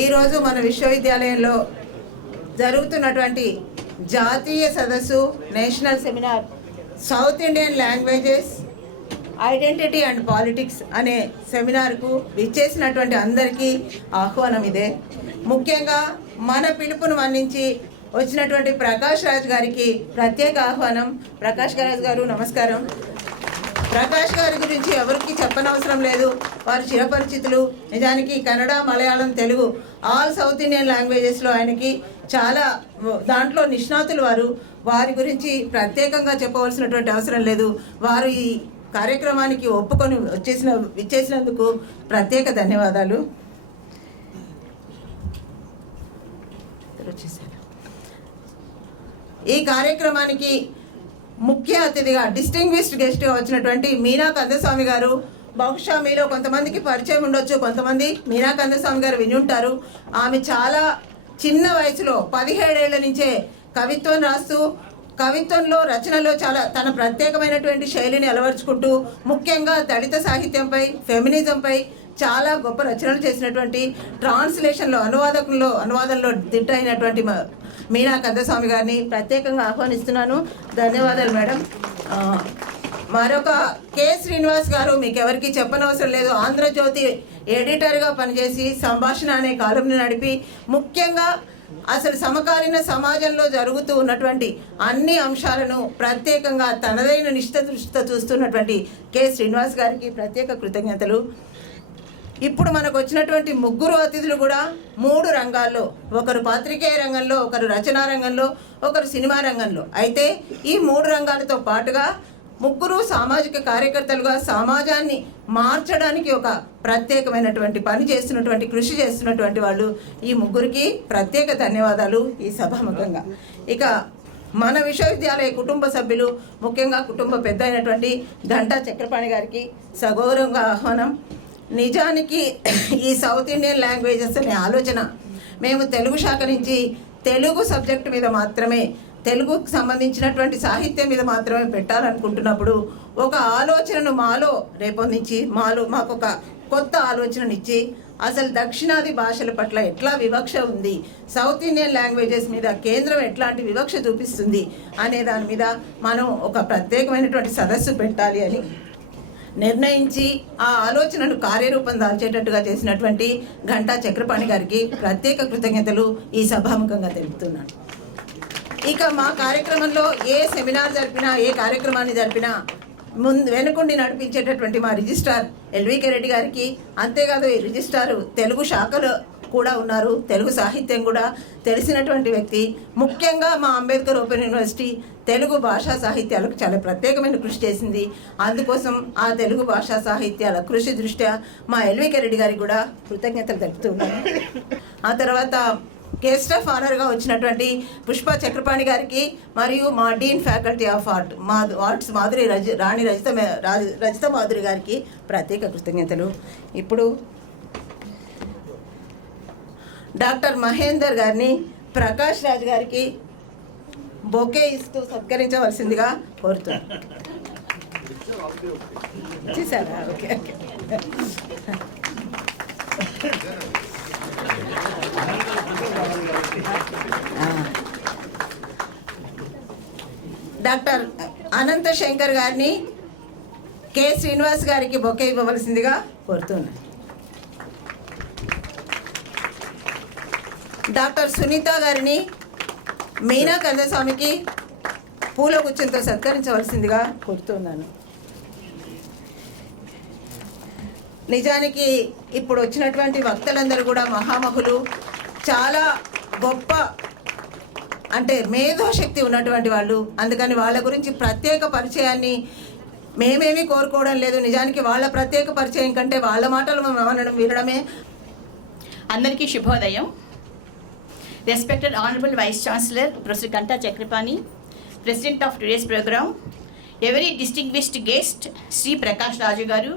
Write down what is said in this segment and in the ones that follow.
ఈరోజు మన విశ్వవిద్యాలయంలో జరుగుతున్నటువంటి జాతీయ సదస్సు national seminar south Indian languages identity and politics అనే సెమినార్కు విచ్చేసినటువంటి అందరికీ ఆహ్వానం ఇదే. ముఖ్యంగా మన పిలుపును మన్నించి వచ్చినటువంటి ప్రకాష్ రాజ్ గారికి ప్రత్యేక ఆహ్వానం. ప్రకాష్ రాజ్ గారు నమస్కారం. ప్రకాష్ గారి గురించి ఎవరికి చెప్పనవసరం లేదు, వారు చిరపరిచితులు. నిజానికి Kannada, Malayalam, Telugu all south Indian లాంగ్వేజెస్లో ఆయనకి చాలా దాంట్లో నిష్ణాతులు. వారి గురించి ప్రత్యేకంగా చెప్పవలసినటువంటి అవసరం లేదు. వారు ఈ కార్యక్రమానికి ఒప్పుకొని విచ్చేసినందుకు ప్రత్యేక ధన్యవాదాలు. ఈ కార్యక్రమానికి ముఖ్య అతిథిగా డిస్టింగ్విష్డ్ గెస్ట్గా వచ్చినటువంటి మీనా కందస్వామి గారు. బహుశా మీలో కొంతమందికి పరిచయం ఉండొచ్చు, కొంతమంది మీనా కందస్వామి గారు విని ఉంటారు. ఆమె చాలా చిన్న వయసులో 17 ఏళ్ల నుంచే కవిత్వం రాస్తూ కవిత్వంలో రచనలో చాలా తన ప్రత్యేకమైనటువంటి శైలిని అలవర్చుకుంటూ ముఖ్యంగా దళిత సాహిత్యంపై, ఫెమినిజంపై చాలా గొప్ప రచనలు చేసినటువంటి ట్రాన్స్లేషన్లో అనువాదంలో దిట్ట అయినటువంటి మీనా కందస్వామి గారిని ప్రత్యేకంగా ఆహ్వానిస్తున్నాను. ధన్యవాదాలు మేడం. మరొక కె శ్రీనివాస్ గారు, మీకు ఎవరికి చెప్పనవసరం లేదు. ఆంధ్రజ్యోతి ఎడిటర్గా పనిచేసి సంభాషణ అనే కాలంని నడిపి ముఖ్యంగా అసలు సమకాలీన సమాజంలో జరుగుతూ ఉన్నటువంటి అన్ని అంశాలను ప్రత్యేకంగా తనదైన నిష్ఠ దృష్టితో చూస్తున్నటువంటి కె శ్రీనివాస్ గారికి ప్రత్యేక కృతజ్ఞతలు. ఇప్పుడు మనకు వచ్చినటువంటి ముగ్గురు అతిథులు కూడా 3 రంగాల్లో, ఒకరు పాత్రికేయ రంగంలో, ఒకరు రచనా రంగంలో, ఒకరు సినిమా రంగంలో. అయితే ఈ 3 రంగాలతో పాటుగా ముగ్గురు సామాజిక కార్యకర్తలుగా సమాజాన్ని మార్చడానికి ఒక ప్రత్యేకమైనటువంటి పని చేస్తున్నటువంటి, కృషి చేస్తున్నటువంటి వాళ్ళు. ఈ ముగ్గురికి ప్రత్యేక ధన్యవాదాలు ఈ సభాముఖంగా. ఇక మన విశ్వవిద్యాలయ కుటుంబ సభ్యులు, ముఖ్యంగా కుటుంబ పెద్ద అయినటువంటి గంటా చక్రపాణి గారికి సగౌరవంగా ఆహ్వానం. నిజానికి ఈ సౌత్ ఇండియన్ లాంగ్వేజెస్ అనే ఆలోచన మేము తెలుగు శాఖ నుంచి తెలుగు సబ్జెక్టు మీద మాత్రమే, తెలుగుకు సంబంధించినటువంటి సాహిత్యం మీద మాత్రమే పెట్టాలనుకుంటున్నప్పుడు ఒక ఆలోచనను మాలో రేపొందించి మాకు ఒక కొత్త ఆలోచననిచ్చి అసలు దక్షిణాది భాషల పట్ల ఎట్లా వివక్ష ఉంది, సౌత్ ఇండియన్ లాంగ్వేజెస్ మీద కేంద్రం ఎట్లాంటి వివక్ష చూపిస్తుంది అనే దాని మీద మనం ఒక ప్రత్యేకమైనటువంటి సదస్సు పెట్టాలి అని నిర్ణయించి ఆ ఆలోచనను కార్యరూపం దాల్చేటట్టుగా చేసినటువంటి గంటా చక్రపాణి గారికి ప్రత్యేక కృతజ్ఞతలు ఈ సభాముఖంగా తెలుపుతున్నాను. ఇక మా కార్యక్రమంలో ఏ సెమినార్ జరిపినా, ఏ కార్యక్రమాన్ని జరిపినా వెనుకుండి నడిపించేటటువంటి మా రిజిస్ట్రార్ ఎల్వికే రెడ్డి గారికి, అంతేకాదు ఈ రిజిస్ట్రారు తెలుగు శాఖలో కూడా ఉన్నారు, తెలుగు సాహిత్యం కూడా తెలిసినటువంటి వ్యక్తి. ముఖ్యంగా మా అంబేద్కర్ ఓపెన్ యూనివర్సిటీ తెలుగు భాషా సాహిత్యాలకు చాలా ప్రత్యేకమైన కృషి చేసింది. అందుకోసం ఆ తెలుగు భాషా సాహిత్యాల కృషి దృష్ట్యా మా ఎల్వికే రెడ్డి గారికి కూడా కృతజ్ఞతలు తెలుపుతున్నాను. ఆ తర్వాత గెస్ట్ ఆఫ్ ఆనర్గా వచ్చినటువంటి పుష్ప చక్రపాణి గారికి మరియు మా డీన్ ఫ్యాకల్టీ ఆఫ్ ఆర్ట్స్ రాణి రజిత మాధురి గారికి ప్రత్యేక కృతజ్ఞతలు. ఇప్పుడు డాక్టర్ మహేందర్ గారిని ప్రకాష్ రాజ్ గారికి బొకే ఇస్తూ సత్కరించవలసిందిగా కోరుతున్నాను. చూసారా? Okay okay. డాక్టర్ అనంత శంకర్ గారిని కె శ్రీనివాస్ గారికి బొకే ఇవ్వవలసిందిగా కోరుతున్నాను. డాక్టర్ సునీత గారిని మీనా కందస్వామికి పూల గుచ్ఛంతో సత్కరించవలసిందిగా కోరుతున్నాను. నిజానికి ఇప్పుడు వచ్చినటువంటి వక్తలందరూ కూడా మహామహులు, చాలా గొప్ప అంటే మేధోశక్తి ఉన్నటువంటి వాళ్ళు. అందుకని వాళ్ళ గురించి ప్రత్యేక పరిచయాన్ని మేమేమీ కోరుకోవడం లేదు. నిజానికి వాళ్ళ ప్రత్యేక పరిచయం కంటే వాళ్ళ మాటలు వినడమే. అందరికీ శుభోదయం. Respected Honorable Vice Chancellor, Professor Ganta Chakrapani, President of today's program, a very distinguished guest, Sri Prakash Raj Garu,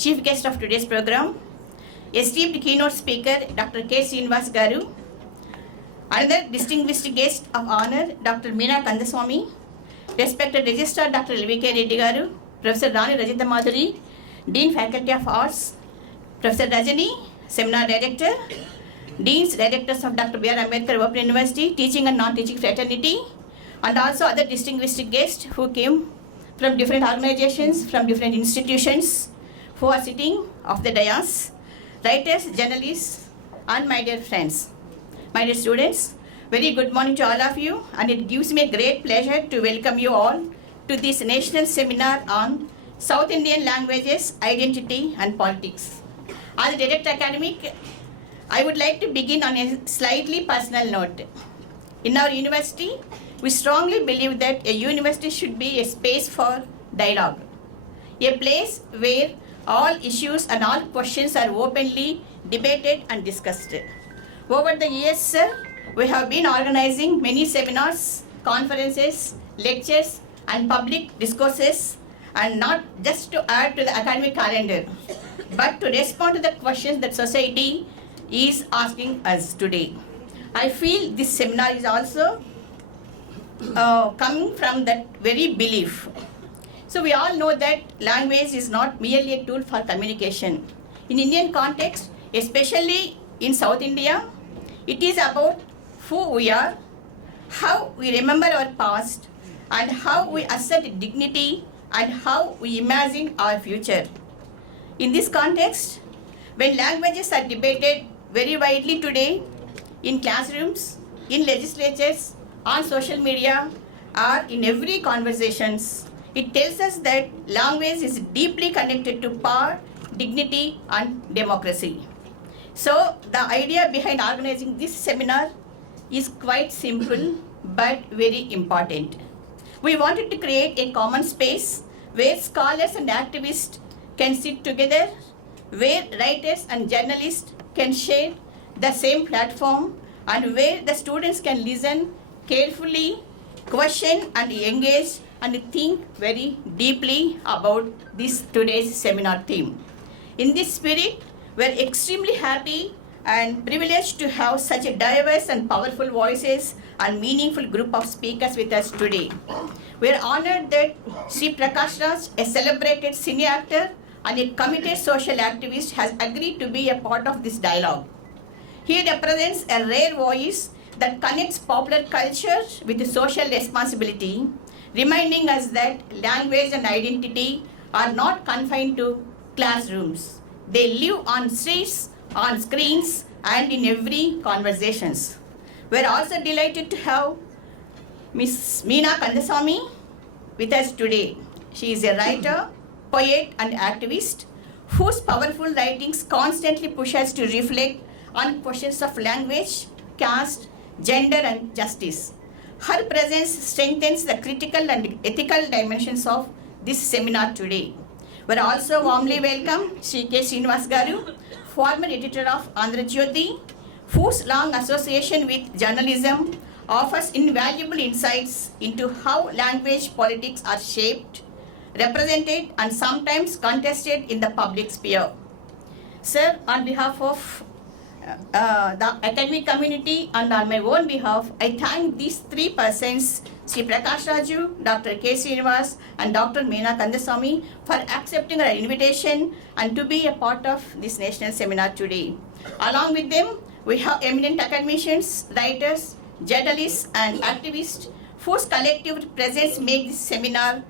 Chief Guest of today's program, esteemed keynote speaker, Dr. K. Srinivas Garu, another distinguished guest of honor, Dr. Meena Kandasamy, respected Registrar Dr. LVK Reddy Garu, Professor Rani Rajita Madhuri, Dean Faculty of Arts, Professor Rajani, Seminar Director, Deans, Directors of Dr. B.R. Ambedkar Open University, teaching and non-teaching fraternity, and also other distinguished guests who came from different organizations, from different institutions, who are sitting off the dais, writers, journalists, and my dear friends. My dear students, very good morning to all of you, and it gives me a great pleasure to welcome you all to this national seminar on South Indian languages, identity, and politics. As a direct academic, I would like to begin on a slightly personal note. In our university, we strongly believe that a university should be a space for dialogue, a place where all issues and all questions are openly debated and discussed. Over the years, sir, we have been organizing many seminars, conferences, lectures, and public discourses, and not just to add to the academic calendar, but to respond to the questions that society is asking us today. I feel this seminar is also coming from that very belief. So we all know that language is not merely a tool for communication. In Indian context, especially in South India, it is about who we are, how we remember our past, and how we assert dignity and how we imagine our future. In this context, when languages are debated very widely today in classrooms, in legislatures, on social media, or in every conversations, it tells us that language is deeply connected to power, dignity, and democracy. So the idea behind organizing this seminar is quite simple but very important. We wanted to create a common space where scholars and activists can sit together, where writers and journalists can share the same platform, and where the students can listen carefully, question and engage and think very deeply about this today's seminar theme. In this spirit, we are extremely happy and privileged to have such a diverse and powerful voices and meaningful group of speakers with us today. We are honored that Sri Prakash Raj, a celebrated cine actor and a committed social activist, has agreed to be a part of this dialogue. He represents a rare voice that connects popular culture with social responsibility, reminding us that language and identity are not confined to classrooms. They live on streets, on screens, and in every conversations. We are also delighted to have Miss Meena Kandasamy with us today. She is a writer, poet, and activist whose powerful writings constantly push us to reflect on questions of language, caste, gender, and justice. Her presence strengthens the critical and ethical dimensions of this seminar today. We also warmly welcome Sri K. Srinivas Garu, former editor of Andhra Jyoti, whose long association with journalism offers invaluable insights into how language politics are shaped, represented, and sometimes contested in the public sphere. Sir, on behalf of the academic community and on my own behalf, I thank these three persons, Sri Prakash Raju, Dr. K. Srinivas, and Dr. Meena Kandasamy, for accepting our invitation and to be a part of this national seminar today. Along with them, we have eminent academicians, writers, journalists, and activists whose collective presence make this seminar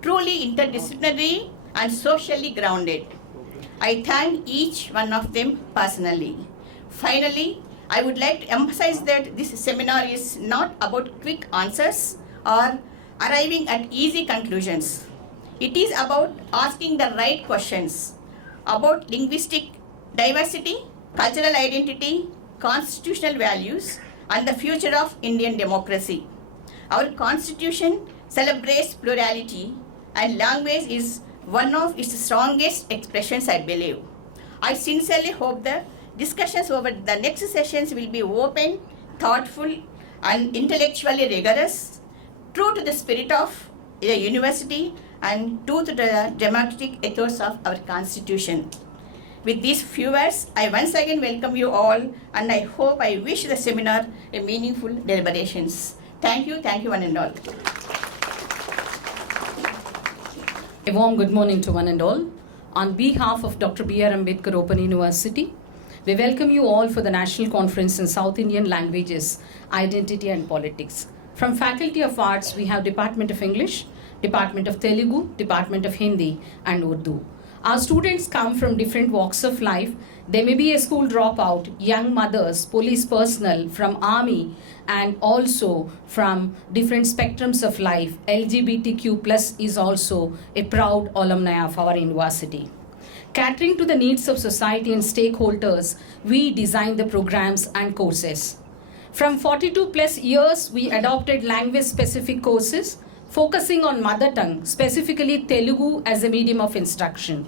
truly interdisciplinary and socially grounded. I thank each one of them personally. Finally, I would like to emphasize that this seminar is not about quick answers or arriving at easy conclusions. It is about asking the right questions about linguistic diversity, cultural identity, constitutional values, and the future of Indian democracy. Our constitution celebrates plurality, and language is one of its strongest expressions, I believe. I sincerely hope the discussions over the next sessions will be open, thoughtful, and intellectually rigorous, true to the spirit of the university and true to the democratic ethos of our constitution. With these few words, I once again welcome you all, and I wish the seminar a meaningful deliberations. Thank you one and all. A warm good morning to one and all. On behalf of Dr. B.R. Ambedkar Open University, We welcome you all for the National Conference in South Indian Languages, Identity and Politics. From Faculty of Arts, we have Department of English, Department of Telugu, Department of Hindi and Urdu. Our students come from different walks of life. They may be a school dropout, young mothers, police personnel, from army, and also from different spectrums of life. LGBTQ plus is also a proud alumni of our university. Catering to the needs of society and stakeholders, we design the programs and courses. From 42 plus years, we adopted language-specific courses focusing on mother tongue, specifically Telugu as a medium of instruction.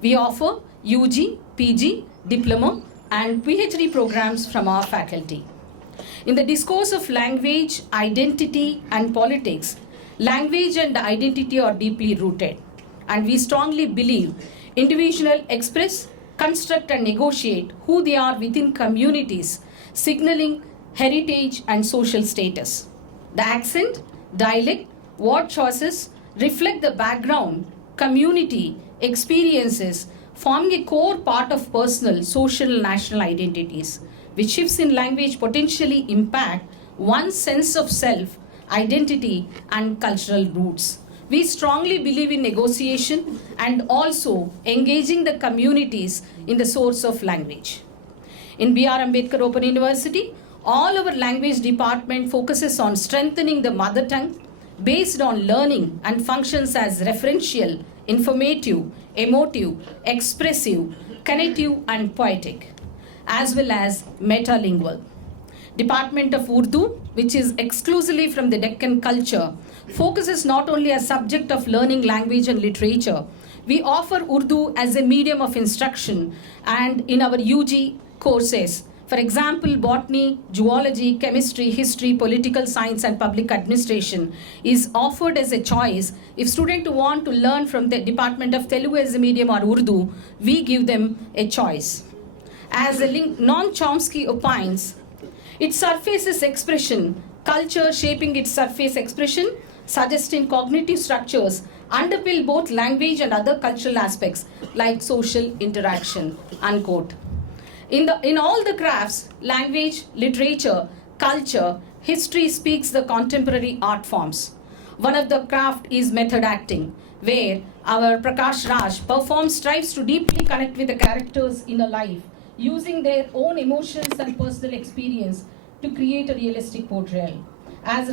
We offer UG, PG, diploma and PhD programs from our faculty. In the discourse of language, identity and politics, language and identity are deeply rooted, and we strongly believe individuals express, construct and negotiate who they are within communities, signaling heritage and social status. The accent, dialect, word choices reflect the background, community, experiences, forming a core part of personal, social and national identities, which shifts in language potentially impact one's sense of self, identity and cultural roots. We strongly believe in negotiation and also engaging the communities in the source of language. In B.R. Ambedkar Open University, all our language department focuses on strengthening the mother tongue based on learning and functions as referential, informative, emotive, expressive, connective and poetic, as well as metalingual. Department of Urdu, which is exclusively from the Deccan culture, focuses not only as subject of learning language and literature. We offer Urdu as a medium of instruction and in our UG courses. For example, botany, zoology, chemistry, history, political science and public administration is offered as a choice. If students want to learn from the Department of Telugu as a medium or Urdu, we give them a choice. As a link, Non-Chomsky opines, it surfaces expression, culture shaping its surface expression, suggesting cognitive structures underpill both language and other cultural aspects like social interaction, unquote. In all the crafts, language, literature, culture, history speaks the contemporary art forms. One of the craft is method acting, where our Prakash Raj performs strives to deeply connect with the characters in a life, using their own emotions and personal experience to create a realistic portrayal. As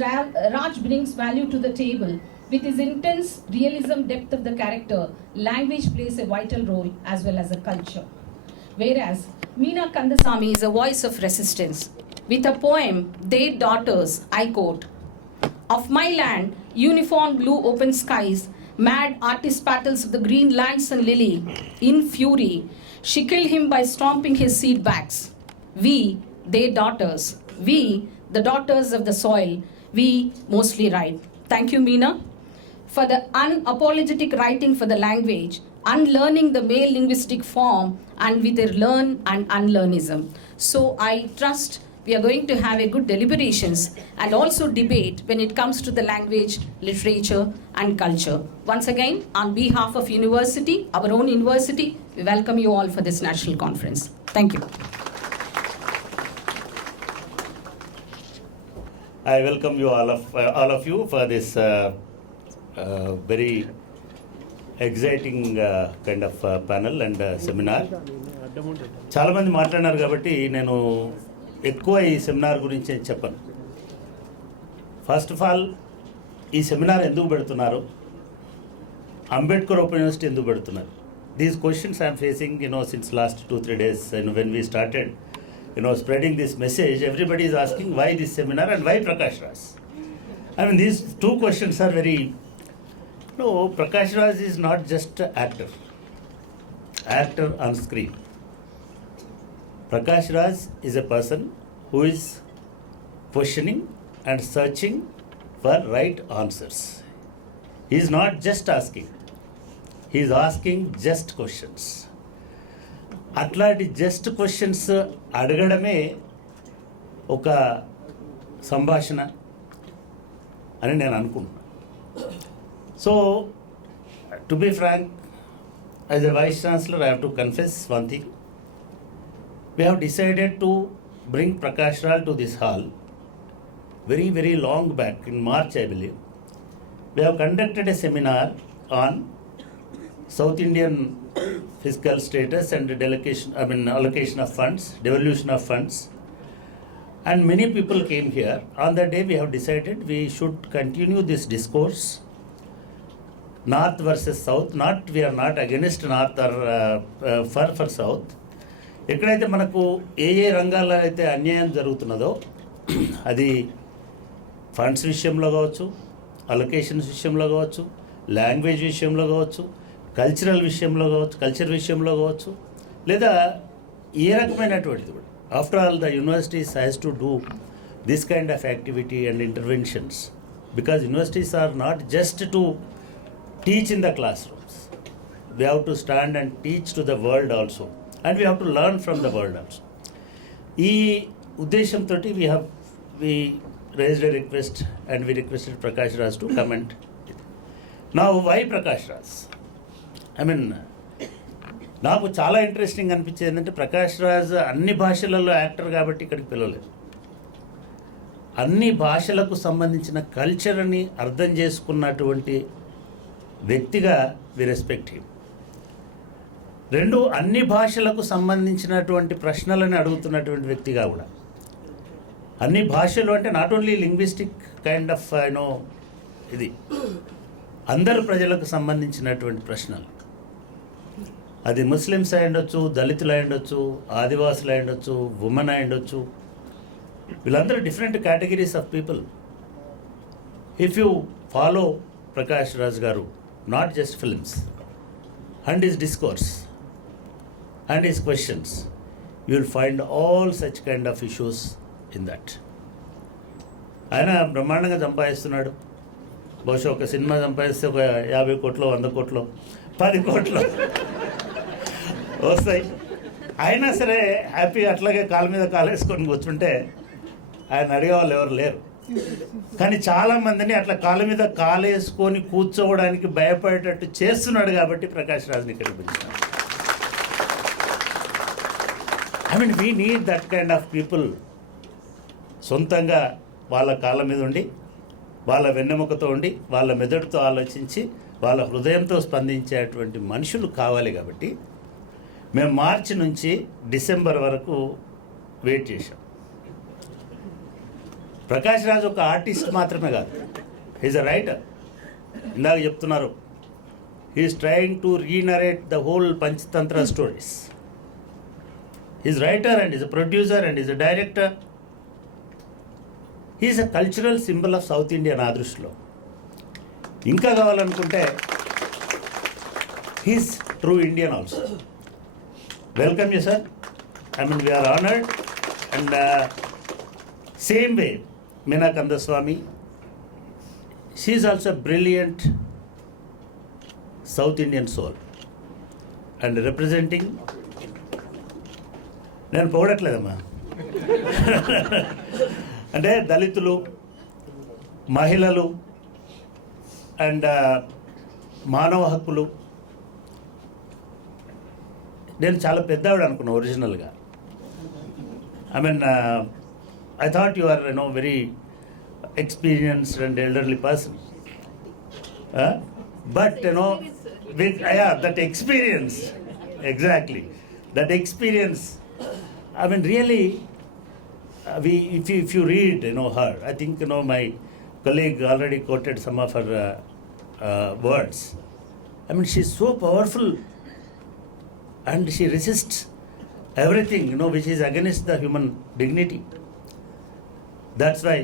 Raj brings value to the table, with his intense realism depth of the character, language plays a vital role as well as a culture. Whereas Meena Kandasamy is a voice of resistance. With a poem, Their Daughters, I quote, "Of my land, uniform blue open skies, mad artist battles of the green lance and lily, in fury, she killed him by stomping his seed backs. We, their daughters, we, the daughters of the soil, we mostly write." Thank you, Meena, for the unapologetic writing for the language, unlearning the male linguistic form and with their learn and unlearnism. So I trust we are going to have a good deliberations and also debate when it comes to the language, literature and culture. Once again, on behalf of university, our own university, we welcome you all for this national conference. Thank you. I welcome you all of you for this very exciting kind of panel and seminar. చాలా మంది మాట్లాడారు కాబట్టి నేను ఎక్కువ ఈ seminar గురించి చెప్పను. First of all ఈ సెమినార్ ఎందుకు పెడుతున్నారు, అంబేద్కర్ ఓపెన్ యూనివర్సిటీ ఎందుకు పెడుతున్నారు, these questions I'm facing since last 2-3 days, and when we started spreading this message, everybody is asking why this seminar and why Prakash Raj. I mean, these two questions are very, Prakash Raj is not just an actor on screen. Prakash Raj is a person who is questioning and searching for right answers. He is not just asking, he is asking just questions. అట్లాంటి just questions అడగడమే ఒక సంభాషణ అని నేను అనుకుంటున్నాను. So to be frank, as a vice chancellor, I have to confess one thing. we have decided to bring Prakash Raj to this hall very, very long back, in March I believe. We have conducted a seminar on South Indian fiscal status and allocation of funds, devolution of funds. And many people came here. On that day we have decided we should continue this discourse, North versus South. We are not against North or for South. ఎక్కడైతే మనకు ఏ రంగాల్లో అయితే అన్యాయం జరుగుతున్నదో అది funds విషయంలో కావచ్చు, allocations విషయంలో కావచ్చు, లాంగ్వేజ్ విషయంలో కావచ్చు, కల్చర్ విషయంలో కావచ్చు, లేదా ఏ రకమైనటువంటిది కూడా. After all the universities has to do this kind of activity and interventions, because universities are not just to teach in the classrooms. We have to stand and teach to the world also, and we have to learn from the world also. ఈ ఉద్దేశంతో we raised a request and we requested Prakash Raj to comment. Now why Prakash Raj? నాకు చాలా interesting అనిపించేది ఏంటంటే ప్రకాష్ రాజ్ అన్ని భాషలలో actor కాబట్టి ఇక్కడికి పిలవలేదు. అన్ని భాషలకు సంబంధించిన కల్చర్ని అర్థం చేసుకున్నటువంటి వ్యక్తిగా వి రెస్పెక్ట్ హిమ్. రెండు, అన్ని భాషలకు సంబంధించినటువంటి ప్రశ్నలను అడుగుతున్నటువంటి వ్యక్తిగా కూడా. అన్ని భాషలు అంటే not only linguistic kind of ఇది అందరు ప్రజలకు సంబంధించినటువంటి ప్రశ్నలు. అది ముస్లిమ్స్ అయి ఉండొచ్చు, దళితులు అయి ఉండొచ్చు, ఆదివాసులు అయి ఉండొచ్చు, ఉమెన్ అయి ఉండొచ్చు. వీళ్ళందరూ different categories of people. If you follow Prakash Raj garu, not just films and his discourse and his questions, you will find all such kind of issues in that. ఆయన బ్రహ్మాండంగా సంపాదిస్తున్నాడు. బహుశా ఒక సినిమా సంపాదిస్తే ఒక 50 కోట్లు, 100 కోట్లు, 10 కోట్లు వస్తాయి. అయినా సరే హ్యాపీ అట్లాగే కాలు మీద కాలేసుకొని కూర్చుంటే ఆయన అడిగేవాళ్ళు ఎవరు లేరు. కానీ చాలామందిని అట్లా కాలు మీద కాలేసుకొని కూర్చోవడానికి భయపడేటట్టు చేస్తున్నాడు కాబట్టి ప్రకాష్ రాజ్ని ఇక్కడికి పిలిచాడు. We need that kind of people. సొంతంగా వాళ్ళ కాళ్ళ మీద ఉండి, వాళ్ళ వెన్నెముకతో ఉండి, వాళ్ళ మెదడుతో ఆలోచించి, వాళ్ళ హృదయంతో స్పందించేటువంటి మనుషులు కావాలి. కాబట్టి మేము మార్చి నుంచి డిసెంబర్ వరకు వెయిట్ చేశాం. ప్రకాష్ రాజ్ ఒక ఆర్టిస్ట్ మాత్రమే కాదు, హీజ్ అ రైటర్. ఇందాక చెప్తున్నారు, he's trying to renarrate the whole Panchatantra stories. He's a writer and he's a producer and he's a director. He's a cultural symbol of South India నా దృష్టిలో. ఇంకా కావాలనుకుంటే he's true Indian also. Welcome you sir. We are honored. And same way Meena Kandasamy, she is also a brilliant South Indian soul and representing. నేను పొగడట్లేదమ్మా. అంటే దళితులు, మహిళలు and మానవ హక్కులు. నేను చాలా పెద్దవాడు అనుకున్నా ఒరిజినల్గా. I thought you are very experienced and elderly person. But with that experience, exactly, that experience. Really, if you read her, I think my colleague already quoted some of her words. She's so powerful and she resists everything which is against the human dignity. That's why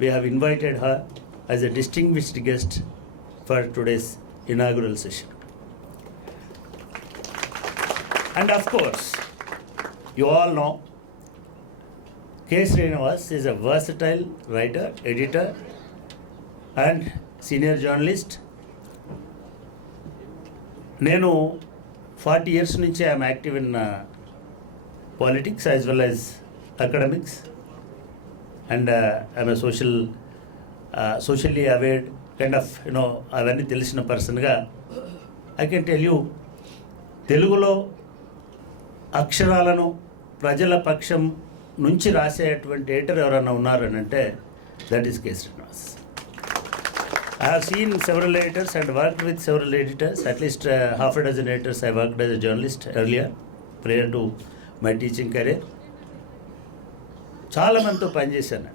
we have invited her as a distinguished guest for today's inaugural session. And of course, you all know K. Srinivas is a versatile writer, editor and senior journalist. నేను 40 years నుంచి I'm active in politics as well as academics and I'm a socially aware kind of అవన్నీ తెలిసిన పర్సన్గా I can tell you, తెలుగులో అక్షరాలను ప్రజల పక్షం నుంచి రాసేటువంటి ఎడిటర్ ఎవరైనా ఉన్నారని అంటే that is K Srinivas. I have seen several editors and worked with several editors, at least half a dozen editors I worked as a journalist earlier, prior to my teaching career. చాలా మందితో పనిచేశాను.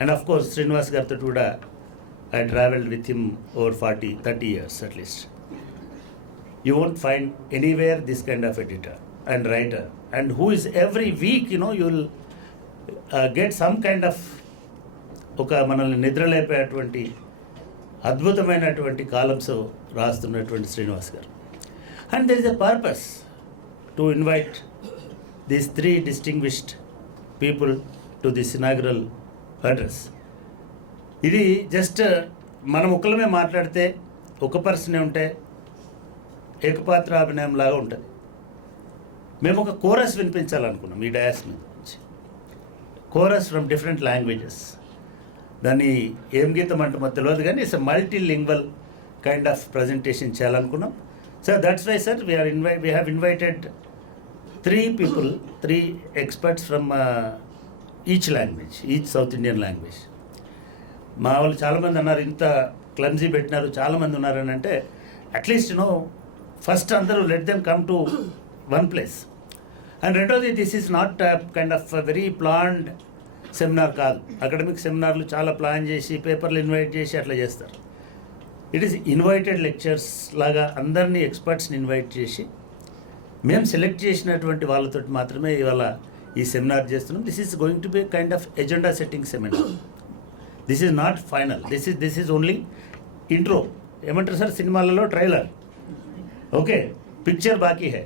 And of course Srinivas గారితో కూడా I travelled with him over 30 years at least. You won't find anywhere this kind of editor and writer, and who is every week, you will get some kind of ఒక మనల్ని నిద్రలేపేటువంటి అద్భుతమైనటువంటి columns రాస్తున్నటువంటి Srinivas గారు. And there is a purpose to invite these 3 distinguished people to this inaugural address. ఇది just మనం ఒక్కలమే మాట్లాడితే ఒక పర్సనే ఉంటే ఏకపాత్ర అభినయం లాగా ఉంటుంది. మేము ఒక కోరస్ వినిపించాలనుకున్నాం ఈ డయాస్ మీద నుంచి, కోరస్ ఫ్రమ్ డిఫరెంట్ లాంగ్వేజెస్. దాన్ని ఏం గీతం అంటే మాకు తెలియదు, కానీ it's multi lingual kind of presentation చేయాలనుకున్నాం. So that's why sir we have invited 3 people, 3 experts from each language, each South Indian language. మా వాళ్ళు చాలామంది అన్నారు ఇంత క్లమ్జీ పెట్టినారు, చాలామంది ఉన్నారని అంటే అట్లీస్ట్ ఫస్ట్ అందరూ let them come to one place. And రెండోది, this is not kind of very planned seminar కాదు. అకాడమిక్ సెమినార్లు చాలా ప్లాన్ చేసి పేపర్లు ఇన్వైట్ చేసి అట్లా చేస్తారు. ఇట్ ఈస్ ఇన్వైటెడ్ లెక్చర్స్ లాగా అందరినీ ఎక్స్పర్ట్స్ని ఇన్వైట్ చేసి మేము సెలెక్ట్ చేసినటువంటి వాళ్ళతో మాత్రమే ఇవాళ ఈ సెమినార్ చేస్తున్నాం. This is going to be kind of agenda setting seminar. This is not final, this is only intro. ఏమంటారు సార్ సినిమాలలో ట్రైలర్, ఓకే, పిక్చర్ బాకీ హై,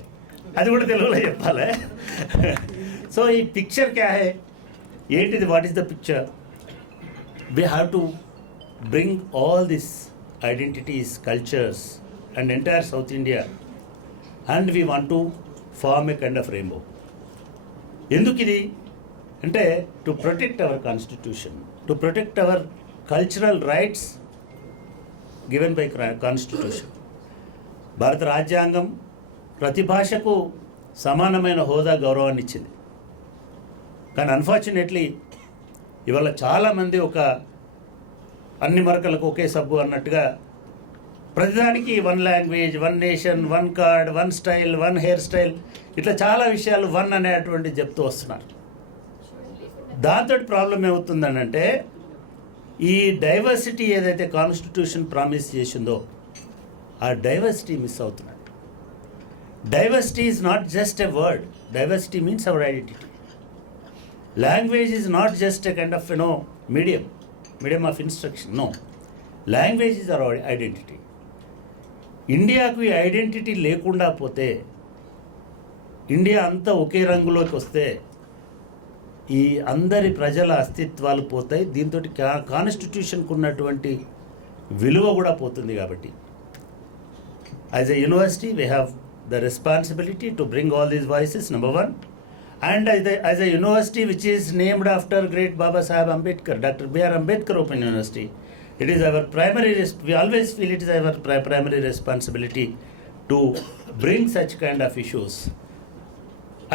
అది కూడా తెలుగులో చెప్పాలి. సో ఈ పిక్చర్ క్యా హై, ఏంటిది, what is the picture? We have to bring all this identities, cultures and entire south India, and we want to form a kind of rainbow. ఎందుకు ఇది అంటే, to protect our constitution, to protect our cultural rights given by constitution. భారత రాజ్యాంగం ప్రతి భాషకు సమానమైన హోదా, గౌరవాన్ని ఇచ్చింది. కానీ అన్ఫార్చునేట్లీ ఇవాళ చాలామంది ఒక అన్ని మరకలకు ఒకే సబ్బు అన్నట్టుగా ప్రతిదానికి 1 language, 1 nation, 1 card, 1 style, 1 hair style, ఇట్లా చాలా విషయాలు 1 అనేటువంటి చెప్తూ వస్తున్నారు. దాంతో ప్రాబ్లం ఏమవుతుందని అంటే, ఈ డైవర్సిటీ ఏదైతే కాన్స్టిట్యూషన్ ప్రామిస్ చేసిందో ఆ డైవర్సిటీ మిస్ అవుతున్నాడు. Diversity is not just a word, diversity means our identity. Language is not just a kind of medium of instruction. No, language is our identity. ఇండియాకు ఈ identity లేకుండా పోతే, India అంతా ఒకే రంగులోకి వస్తే ఈ అందరి ప్రజల అస్తిత్వాలు పోతాయి. దీంతో కాన్స్టిట్యూషన్కు ఉన్నటువంటి విలువ కూడా పోతుంది. కాబట్టి as a university we have the responsibility to bring all these voices, number 1. And as a university which is named after great Baba Saheb Ambedkar, Dr. B.R. Ambedkar Open University, it is our we always feel it is our primary responsibility to bring such kind of issues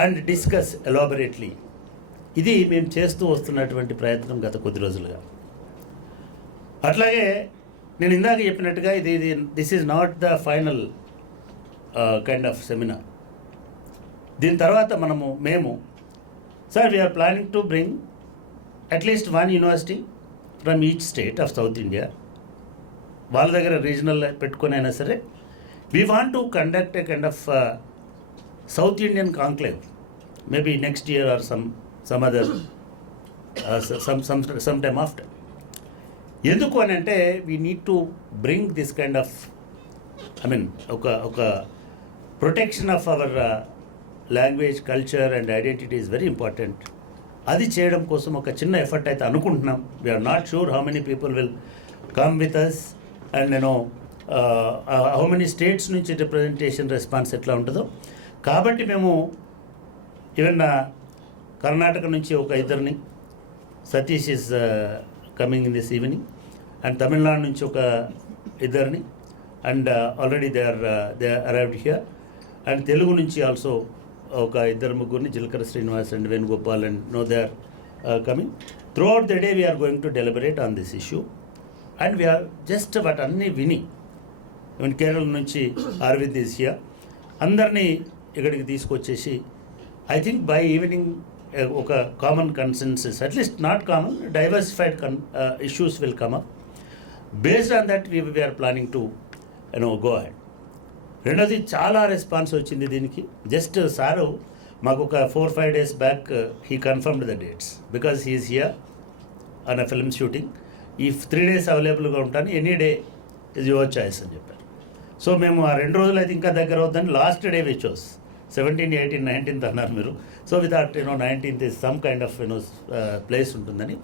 and discuss elaborately. ఇది మేము చేస్తూ వస్తున్నటువంటి ప్రయత్నం గత కొద్ది రోజులుగా. అట్లాగే నేను ఇందాక చెప్పినట్టుగా this is not the final kind of seminar. దీని తర్వాత మేము sir we are planning to bring at least 1 university from each state of south India. వాళ్ళ దగ్గర రీజనల్ పెట్టుకొని అయినా సరే we want to conduct a kind of south Indian conclave, maybe next year or some other some time after. ఎందుకు అని అంటే, we need to bring this kind of ఒక protection of our language, culture and identity is very important. అది చేయడం కోసం ఒక చిన్న effort అయితే అనుకుంటున్నాం. We're not sure how many people will come with us and how many states నుంచి representation response ఎట్లా ఉంటుందో. కాబట్టి మేము ఈవెన్ కర్ణాటక నుంచి ఒక 2 Satish is coming in this evening, and Tamil Nadu నుంచి ఒక 2 and already they arrived here, and Telugu నుంచి ఆల్సో ఒక ఇద్దరు ముగ్గురిని Jeelakarra Srinivas and Venugopal and no they are coming throughout the day we are going to deliberate on this issue and we are just వాటన్నీ విని even Kerala నుంచి Arvind is here అందరినీ ఇక్కడికి తీసుకొచ్చేసి ఐ థింక్ బై ఈవినింగ్ ఒక common consensus at least not common diversified issues will come up based on that we are planning to go ahead. రెండోది చాలా response వచ్చింది దీనికి. జస్ట్ సారు మాకు ఒక 4-5 days back he confirmed the dates because he is here on a film shooting. ఈ 3 days అవైలబుల్గా ఉంటాను, any day is your choice అని చెప్పారు. సో మేము ఆ 2 రోజులు అయితే ఇంకా దగ్గర అవుతుందని last day which was 17, 18, 19th అన్నారు మీరు. So with that 19th is some kind of place ఉంటుందని.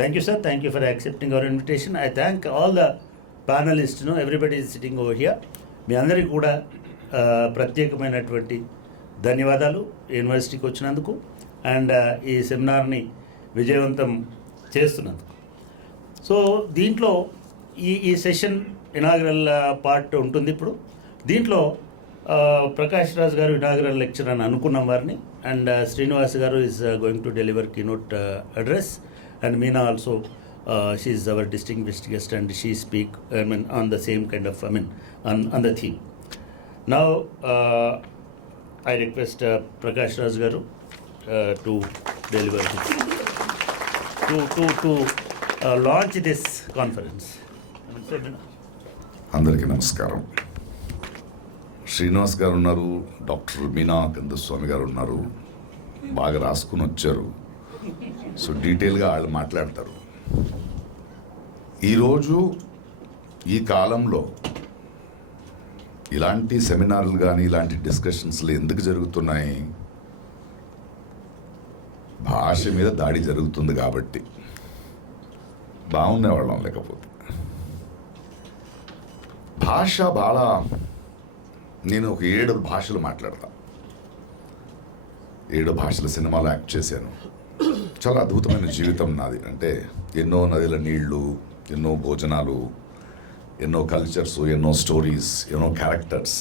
Thank you sir, thank you for accepting our invitation. I thank all the panelist, everybody is sitting over here. మీ అందరికీ కూడా ప్రత్యేకమైనటువంటి ధన్యవాదాలు యూనివర్సిటీకి వచ్చినందుకు అండ్ ఈ సెమినార్ని విజయవంతం చేస్తున్నందుకు. సో దీంట్లో ఈ సెషన్ ఇనాగ్రల్ పార్ట్ ఉంటుంది. ఇప్పుడు దీంట్లో ప్రకాష్ రాజ్ గారు ఇనాగ్రల్ లెక్చర్ అని అనుకున్నాం వారిని, అండ్ శ్రీనివాస్ గారు is going to deliver keynote address, and Meena also she is our distinguished guest and she speak on the same kind of on the theme. Now I request Prakash Raj garu to deliver this, to launch this conference. అందరికీ నమస్కారం. శ్రీనివాస్ గారు ఉన్నారు, doctor Meena Kandaswamy గారు ఉన్నారు, బాగా రాసుకుని వచ్చారు. So డీటెయిల్గా వాళ్ళు మాట్లాడతారు. ఈరోజు ఈ కాలంలో ఇలాంటి సెమినార్లు కానీ ఇలాంటి డిస్కషన్స్లు ఎందుకు జరుగుతున్నాయి? భాష మీద దాడి జరుగుతుంది కాబట్టి. బాగుండేవాళ్ళం లేకపోతే. భాష బాగా, నేను ఒక 7 భాషలు మాట్లాడతా, 7 భాషల సినిమాలో యాక్ట్ చేశాను. చాలా అద్భుతమైన జీవితం నాది. అంటే ఎన్నో నదుల నీళ్లు, ఎన్నో భోజనాలు, ఎన్నో కల్చర్స్, ఎన్నో స్టోరీస్, ఎన్నో క్యారెక్టర్స్.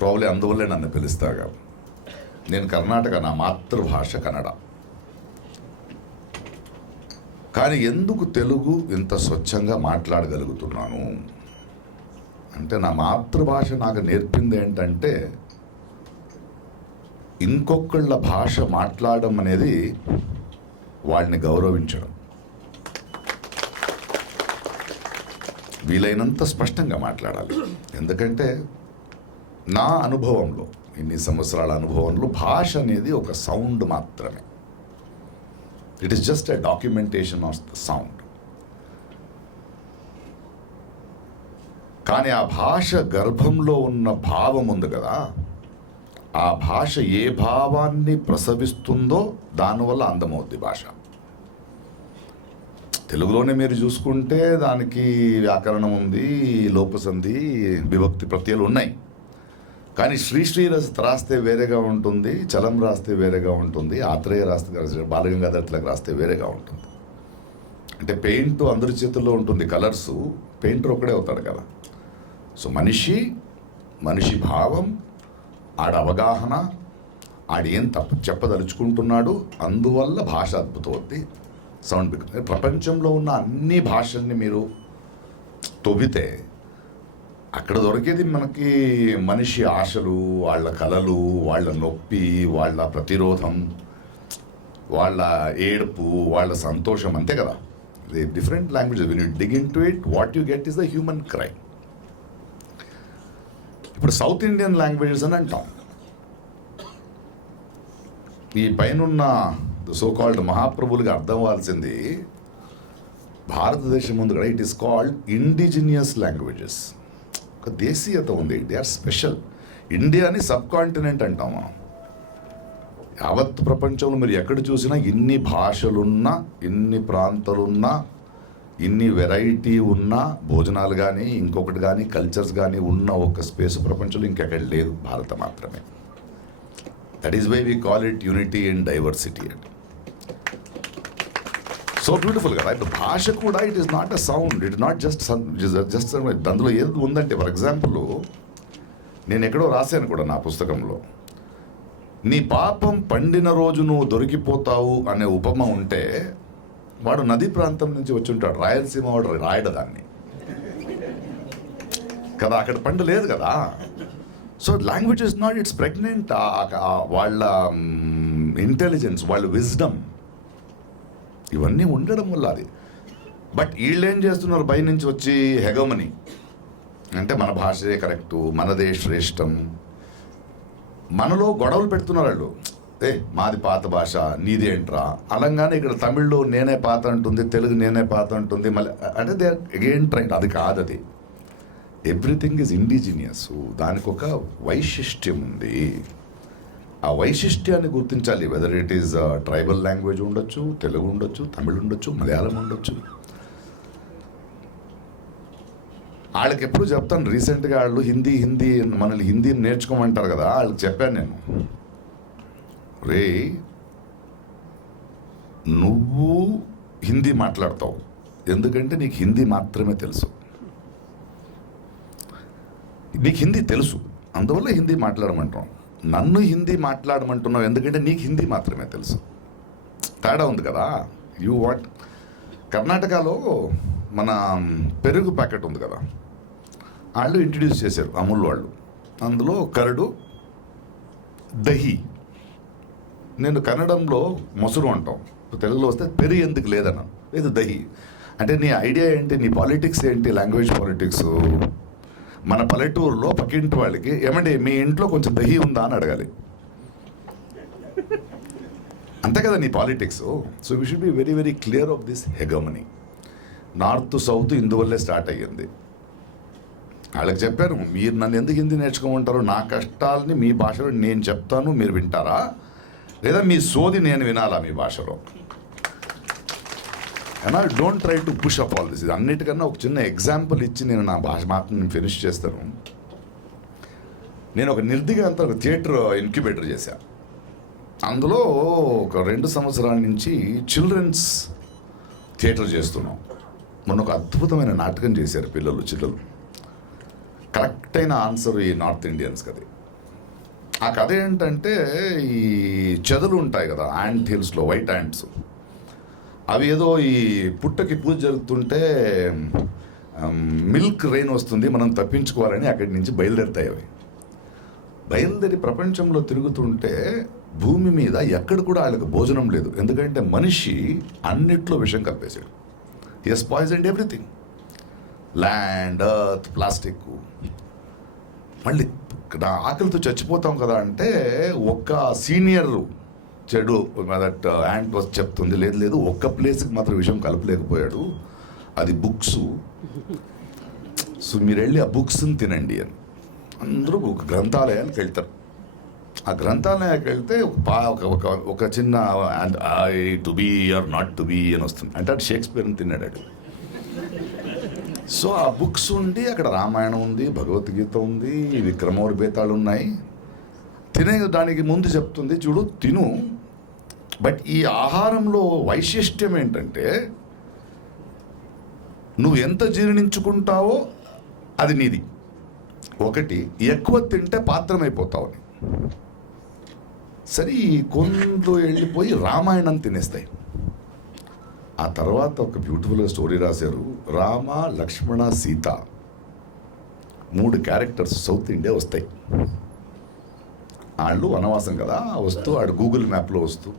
ప్రాబ్లీ అందువల్లే నన్ను పిలుస్తాగా. నేను కర్ణాటక, నా మాతృభాష కన్నడ. కానీ ఎందుకు తెలుగు ఇంత స్వచ్ఛంగా మాట్లాడగలుగుతున్నాను అంటే, నా మాతృభాష నాకు నేర్పింది ఏంటంటే, ఇంకొకళ్ళ భాష మాట్లాడడం అనేది వాళ్ళని గౌరవించడం. వీలైనంత స్పష్టంగా మాట్లాడాలి. ఎందుకంటే నా అనుభవంలో, ఇన్ని సంవత్సరాల అనుభవంలో, భాష అనేది ఒక సౌండ్ మాత్రమే. It is just a documentation of the sound. కానీ ఆ భాష గర్భంలో ఉన్న భావం ఉంది కదా, ఆ భాష ఏ భావాన్ని ప్రసవిస్తుందో దానివల్ల అందమవుద్ది భాష. తెలుగులోనే మీరు చూసుకుంటే దానికి వ్యాకరణం ఉంది, లోపసంధి, విభక్తి ప్రత్యయాలు ఉన్నాయి. కానీ శ్రీ రాస్తే వేరేగా ఉంటుంది, చలం రాస్తే వేరేగా ఉంటుంది, ఆత్రేయ రాస్తే, బాలగంగాధర తిలక్ రాస్తే వేరేగా ఉంటుంది. అంటే పెయింట్ అందరి చేతుల్లో ఉంటుంది, కలర్సు, పెయింటర్ ఒకడే అవుతాడు కదా. సో మనిషి భావం, ఆడ అవగాహన, ఆడేం తప్పు చెప్పదలుచుకుంటున్నాడు, అందువల్ల భాష అద్భుతమవుద్ది, సౌండ్. ప్రపంచంలో ఉన్న అన్ని భాషల్ని మీరు తవ్వితే అక్కడ దొరికేది మనకి మనిషి ఆశలు, వాళ్ళ కలలు, వాళ్ళ నొప్పి, వాళ్ళ ప్రతిరోధం, వాళ్ళ ఏడుపు, వాళ్ళ సంతోషం, అంతే కదా. The different languages, when you dig in to it, what you get is the human cry. ఇప్పుడు సౌత్ ఇండియన్ లాంగ్వేజెస్ అని అంటాం. ఈ పైనున్న సో కాల్డ్ మహాప్రభులుగా అర్థం అవ్వాల్సింది, భారతదేశం ముందు కూడా it is called indigenous languages. ఒక దేశీయత ఉంది, దే ఆర్ స్పెషల్. ఇండియాని సబ్ కాంటినెంట్ అంటాం మనం. యావత్ ప్రపంచంలో మీరు ఎక్కడ చూసినా ఇన్ని భాషలున్నా, ఇన్ని ప్రాంతాలున్నా, ఇన్ని వెరైటీ ఉన్న భోజనాలు కానీ ఇంకొకటి కానీ కల్చర్స్ కానీ ఉన్న ఒక స్పేస్ ప్రపంచంలో ఇంకెక్కడ లేదు, భారత మాత్రమే. That is why we call it unity and diversity and so beautiful కదా. ఇప్పుడు భాష కూడా it is not a sound, it is not just అందులో ఏది ఉందంటే, ఫర్ ఎగ్జాంపుల్ నేను ఎక్కడో రాశాను కూడా నా పుస్తకంలో, నీ పాపం పండిన రోజు నువ్వు దొరికిపోతావు అనే ఉపమ ఉంటే వాడు నదీ ప్రాంతం నుంచి వచ్చి ఉంటాడు, రాయలసీమ వాడు రాయడు దాన్ని కదా, అక్కడ పండు లేదు కదా. So language is not it's pregnant. వాళ్ళ ఇంటెలిజెన్స్, వాళ్ళ విజ్డమ్ ఇవన్నీ ఉండడం వల్ల అది. బట్ వీళ్ళు ఏం చేస్తున్నారు, పై నుంచి వచ్చి హెగమని అంటే మన భాషే కరెక్టు, మనదే శ్రేష్టం, మనలో గొడవలు పెడుతున్నారు వాళ్ళు. మాది పాత భాష, నీదేంట్రా అనగానే ఇక్కడ తమిళ్లో నేనే పాత అంటుంది, తెలుగు నేనే పాత అంటుంది, మళ్ళీ అంటే దే అగైన్ ట్రైన్. అది కాదు, అది ఎవ్రీథింగ్ ఈజ్ ఇండిజినియస్. దానికి ఒక వైశిష్ట్యం ఉంది. ఆ వైశిష్ట్యాన్ని గుర్తించాలి. Whether it is tribal language ఉండొచ్చు, తెలుగు ఉండొచ్చు, తమిళ్ ఉండొచ్చు, మలయాళం ఉండొచ్చు. వాళ్ళకి ఎప్పుడు చెప్తాను, రీసెంట్గా వాళ్ళు హిందీ మనల్ని హిందీ నేర్చుకోమంటారు కదా, వాళ్ళకి చెప్పాను నేను, రే నువ్వు హిందీ మాట్లాడతావు ఎందుకంటే నీకు హిందీ మాత్రమే తెలుసు, నీకు హిందీ తెలుసు అందువల్ల హిందీ మాట్లాడమంటాం. నన్ను హిందీ మాట్లాడమంటున్నావు ఎందుకంటే నీకు హిందీ మాత్రమే తెలుసు. తేడా ఉంది కదా. యూ వాట్ కర్ణాటకలో మన పెరుగు ప్యాకెట్ ఉంది కదా, వాళ్ళు ఇంట్రడ్యూస్ చేశారు అమూల్ వాళ్ళు. అందులో కరడు, దహి. నేను కన్నడంలో మొసరు అంటాం, తెలుగులో వస్తే పెరుగు ఎందుకు లేదన్నా, లేదు దహి. అంటే నీ ఐడియా ఏంటి, నీ పాలిటిక్స్ ఏంటి, లాంగ్వేజ్ పాలిటిక్స్. మన పల్లెటూరులో పక్కింటి వాళ్ళకి ఏమండి మీ ఇంట్లో కొంచెం దహి ఉందా అని అడగాలి, అంతే కదా నీ politics. So we should be very very clear of this hegemony. North south ఇందువల్లే స్టార్ట్ అయ్యింది. వాళ్ళకి చెప్పాను, మీరు నన్ను ఎందుకు హిందీ నేర్చుకోమంటారు, నా కష్టాలని మీ భాషలో నేను చెప్తాను, మీరు వింటారా, లేదా మీ సోది నేను వినాలా మీ భాషలో. అయినా don't try to push up all this. ఇది అన్నిటికన్నా ఒక చిన్న ఎగ్జాంపుల్ ఇచ్చి నేను నా భాష మాత్రం ఫినిష్ చేస్తాను. నేను ఒక నిర్దిగంత ఒక థియేటర్ ఇన్క్యుబేటర్ చేశాను. అందులో ఒక 2 సంవత్సరాల నుంచి చిల్డ్రన్స్ థియేటర్ చేస్తున్నాం. మొన్న ఒక అద్భుతమైన నాటకం చేశారు చిల్లలు. కరెక్ట్ అయిన ఆన్సర్ ఈ నార్త్ ఇండియన్స్కి అది. ఆ కథ ఏంటంటే, ఈ చెదలు ఉంటాయి కదా యాంట్ హిల్స్లో, వైట్ యాంట్స్, అవి ఏదో ఈ పుట్టకి పూజ జరుగుతుంటే మిల్క్ రెయిన్ వస్తుంది, మనం తప్పించుకోవాలని అక్కడి నుంచి బయలుదేరుతాయి. అవి బయలుదేరి ప్రపంచంలో తిరుగుతుంటే భూమి మీద ఎక్కడ కూడా వాళ్ళకి భోజనం లేదు, ఎందుకంటే మనిషి అన్నిట్లో విషం కలిపేశాడు. He has poisoned everything, land, earth, plastic. మళ్ళీ ఆకలితో చచ్చిపోతాం కదా అంటే ఒక్క సీనియర్ చెడు దట్ యాంట్ వచ్చి చెప్తుంది, లేదు ఒక్క ప్లేస్కి మాత్రం విషయం కలపలేకపోయాడు, అది బుక్స్. సో మీరు వెళ్ళి ఆ బుక్స్ని తినండి అని అందరూ ఒక గ్రంథాలయానికి వెళ్తారు. ఆ గ్రంథాలయానికి వెళ్తే ఒక చిన్న ఐ to be or not to be అని వస్తుంది, అంటే అటు షేక్స్పియర్ని తిన్నాడు. సో ఆ బుక్స్ ఉండి అక్కడ రామాయణం ఉంది, భగవద్గీత ఉంది, విక్రమోర్బేతాలు ఉన్నాయి. తినేదానికి ముందు చెప్తుంది, చూడు తిను, బట్ ఈ ఆహారంలో వైశిష్ట్యం ఏంటంటే నువ్వు ఎంత జీర్ణించుకుంటావో అది నీది. ఒకటి, ఎక్కువ తింటే పాత్రమైపోతావని. సరే కొందరు వెళ్ళిపోయి రామాయణం తినేస్తాయి. ఆ తర్వాత ఒక బ్యూటిఫుల్గా స్టోరీ రాశారు. రామ, లక్ష్మణ, సీత 3 క్యారెక్టర్స్ సౌత్ ఇండియా వస్తాయి. వాళ్ళు వనవాసం కదా, వస్తూ ఆడు గూగుల్ మ్యాప్లో వస్తూ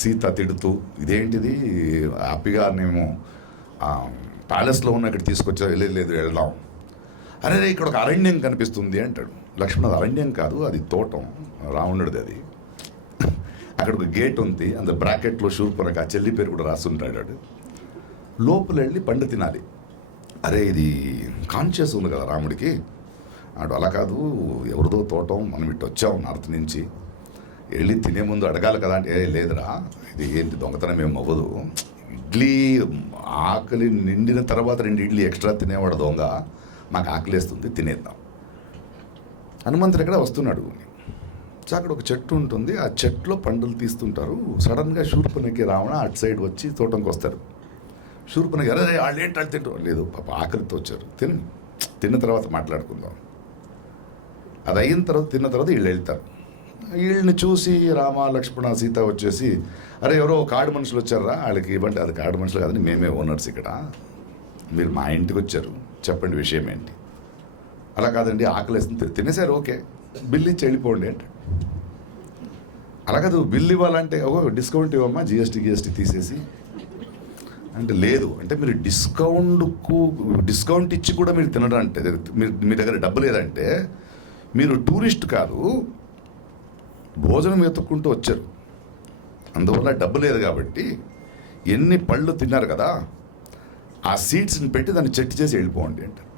సీత తిడుతూ, ఇదేంటిది హ్యాపీగా మేము ప్యాలెస్లో ఉన్న ఇక్కడ తీసుకొచ్చా, లేదు వెళ్దాం, అరే ఇక్కడ ఒక అరణ్యం కనిపిస్తుంది అంటాడు. లక్ష్మణుడు అరణ్యం కాదు, అది తోటం, రావణుడిది అది. అక్కడ ఒక గేట్ ఉంది, అంత బ్రాకెట్లో శూర్పణఖ ఆ చెల్లి పేరు కూడా రాస్తుంటాడు. లోపల వెళ్ళి పండు తినాలి. అరే ఇది కాన్షియస్ ఉంది కదా రాముడికి, అటు అలా కాదు, ఎవరిదో తోటం, మనం ఇటు వచ్చాం నార్త్ నుంచి, వెళ్ళి తినే ముందు అడగాలి కదా అంటే, లేదురా ఇది ఏంటి దొంగతనం ఏం అవ్వదు, ఇడ్లీ ఆకలి నిండిన తర్వాత 2 ఇడ్లీ ఎక్స్ట్రా తినేవాడు దొంగ, మాకు ఆకలిస్తుంది తినేద్దాం. హనుమంతుడు ఎక్కడ వస్తున్నాడు. సో అక్కడ ఒక చెట్టు ఉంటుంది, ఆ చెట్టులో పండులు తీస్తుంటారు. సడన్గా శూర్పణఖి రావణ అటు సైడ్ వచ్చి తోటంకి వస్తారు. శూర్పణఖి అరే వాళ్ళు ఏంటి తింటారు, లేదు పాప ఆకలితో వచ్చారు, తిన్న తర్వాత మాట్లాడుకుందాం. అది అయిన తర్వాత తిన్న తర్వాత వీళ్ళు వెళ్తారు. వీళ్ళని చూసి రామ లక్ష్మణ సీత వచ్చేసి, అరే ఎవరో కాడు మనుషులు వచ్చారా, వాళ్ళకి ఇవ్వండి. అది కాడు మనుషులు కాదని మేమే ఓనర్స్ ఇక్కడ, మీరు మా ఇంటికి వచ్చారు, చెప్పండి విషయం ఏంటి. అలా కాదండి ఆకలేస్తుంది, తినేసారు, ఓకే బిల్ ఇచ్చి వెళ్ళిపోండి అంటే. అలా కాదు, బిల్ ఇవ్వాలంటే డిస్కౌంట్ ఇవ్వమ్మా, జిఎస్టీ తీసేసి అంటే లేదు. అంటే మీరు డిస్కౌంట్ ఇచ్చి కూడా మీరు తినడం అంటే, మీ దగ్గర డబ్బు లేదంటే మీరు టూరిస్ట్ కాదు, భోజనం వెతుక్కుంటూ వచ్చారు. అందువల్ల డబ్బు లేదు కాబట్టి ఎన్ని పళ్ళు తిన్నారు కదా, ఆ సీడ్స్ని పెట్టి దాన్ని చెట్టు చేసి వెళ్ళిపోండి అంటారు.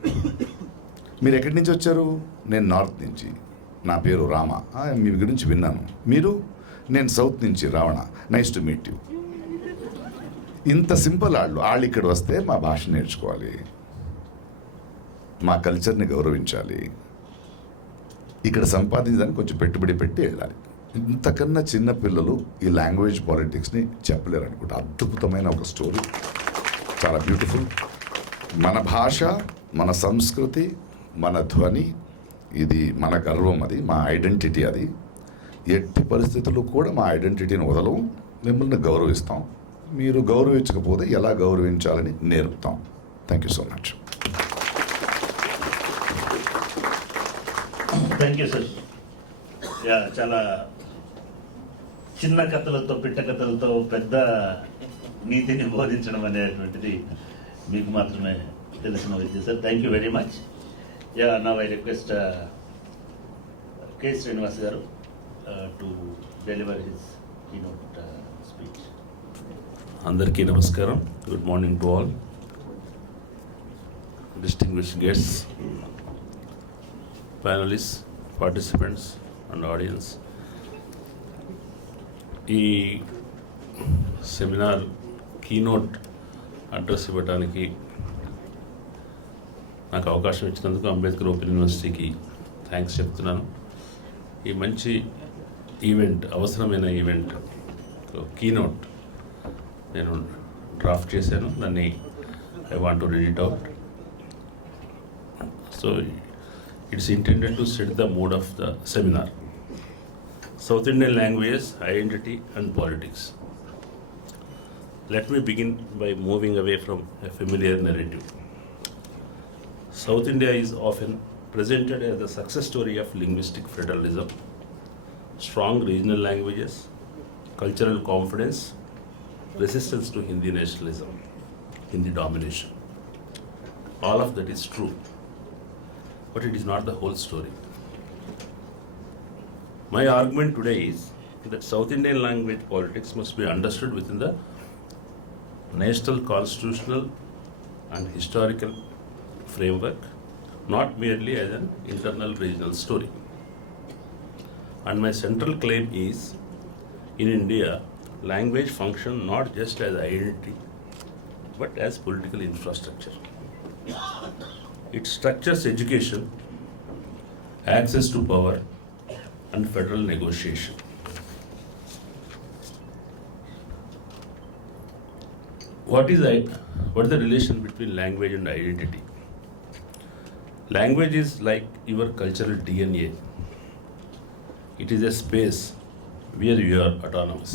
మీరు ఎక్కడి నుంచి వచ్చారు? నేను నార్త్ నుంచి, నా పేరు రామ, మీ గురించి విన్నాను. మీరు? నేను సౌత్ నుంచి, Ravana, nice to meet you. ఇంత సింపుల్. వాళ్ళు ఇక్కడ వస్తే మా భాష నేర్చుకోవాలి, మా కల్చర్ని గౌరవించాలి, ఇక్కడ సంపాదించడానికి కొంచెం పెట్టుబడి పెట్టి వెళ్ళాలి. ఇంతకన్నా చిన్న పిల్లలు ఈ లాంగ్వేజ్ పాలిటిక్స్ని చెప్పలేరు అనుకుంటా. అద్భుతమైన ఒక స్టోరీ, చాలా బ్యూటిఫుల్. మన భాష, మన సంస్కృతి, మన ధ్వని, ఇది మన గర్వం, అది మా ఐడెంటిటీ. అది ఎట్టి పరిస్థితుల్లో కూడా మా ఐడెంటిటీని వదలవు, మిమ్మల్ని గౌరవిస్తాం. మీరు గౌరవించకపోతే ఎలా గౌరవించాలని నేర్పుతాం. Thank you so much. Thank you sir. చాలా చిన్న కథలతో, పిట్ట కథలతో పెద్ద నీతిని బోధించడం అనేటువంటిది మీకు మాత్రమే తెలిసిన విద్య sir. Thank you very much. Now I request k Srinivas garu to deliver his keynote speech. అందరికీ నమస్కారం. Good morning to all distinguished guests, panelists, participants and audience. ఈ సెమినార్ కీనోట్ అడ్రస్ ఇవ్వడానికి నాకు అవకాశం ఇచ్చినందుకు అంబేద్కర్ ఓపెన్ యూనివర్సిటీకి థ్యాంక్స్ చెప్తున్నాను. ఈ మంచి ఈవెంట్, అవసరమైన ఈవెంట్ కీనోట్ నేను డ్రాఫ్ట్ చేశాను. దాన్ని I want to read it out. So it's intended to set the mood of the seminar. South Indian languages, identity and politics. Let me begin by moving away from a familiar narrative. South India is often presented as the success story of linguistic federalism, strong regional languages, cultural confidence, resistance to Hindi nationalism, Hindi domination. All of that is true, but it is not the whole story. My argument today is that South Indian language politics must be understood within the national, constitutional and historical framework, not merely as an internal regional story. And my central claim is, in India, language functions not just as identity, but as political infrastructure. It structures education, access to power, and federal negotiation. What is the relation between language and identity? Language is like your cultural DNA. It is a space where you are autonomous.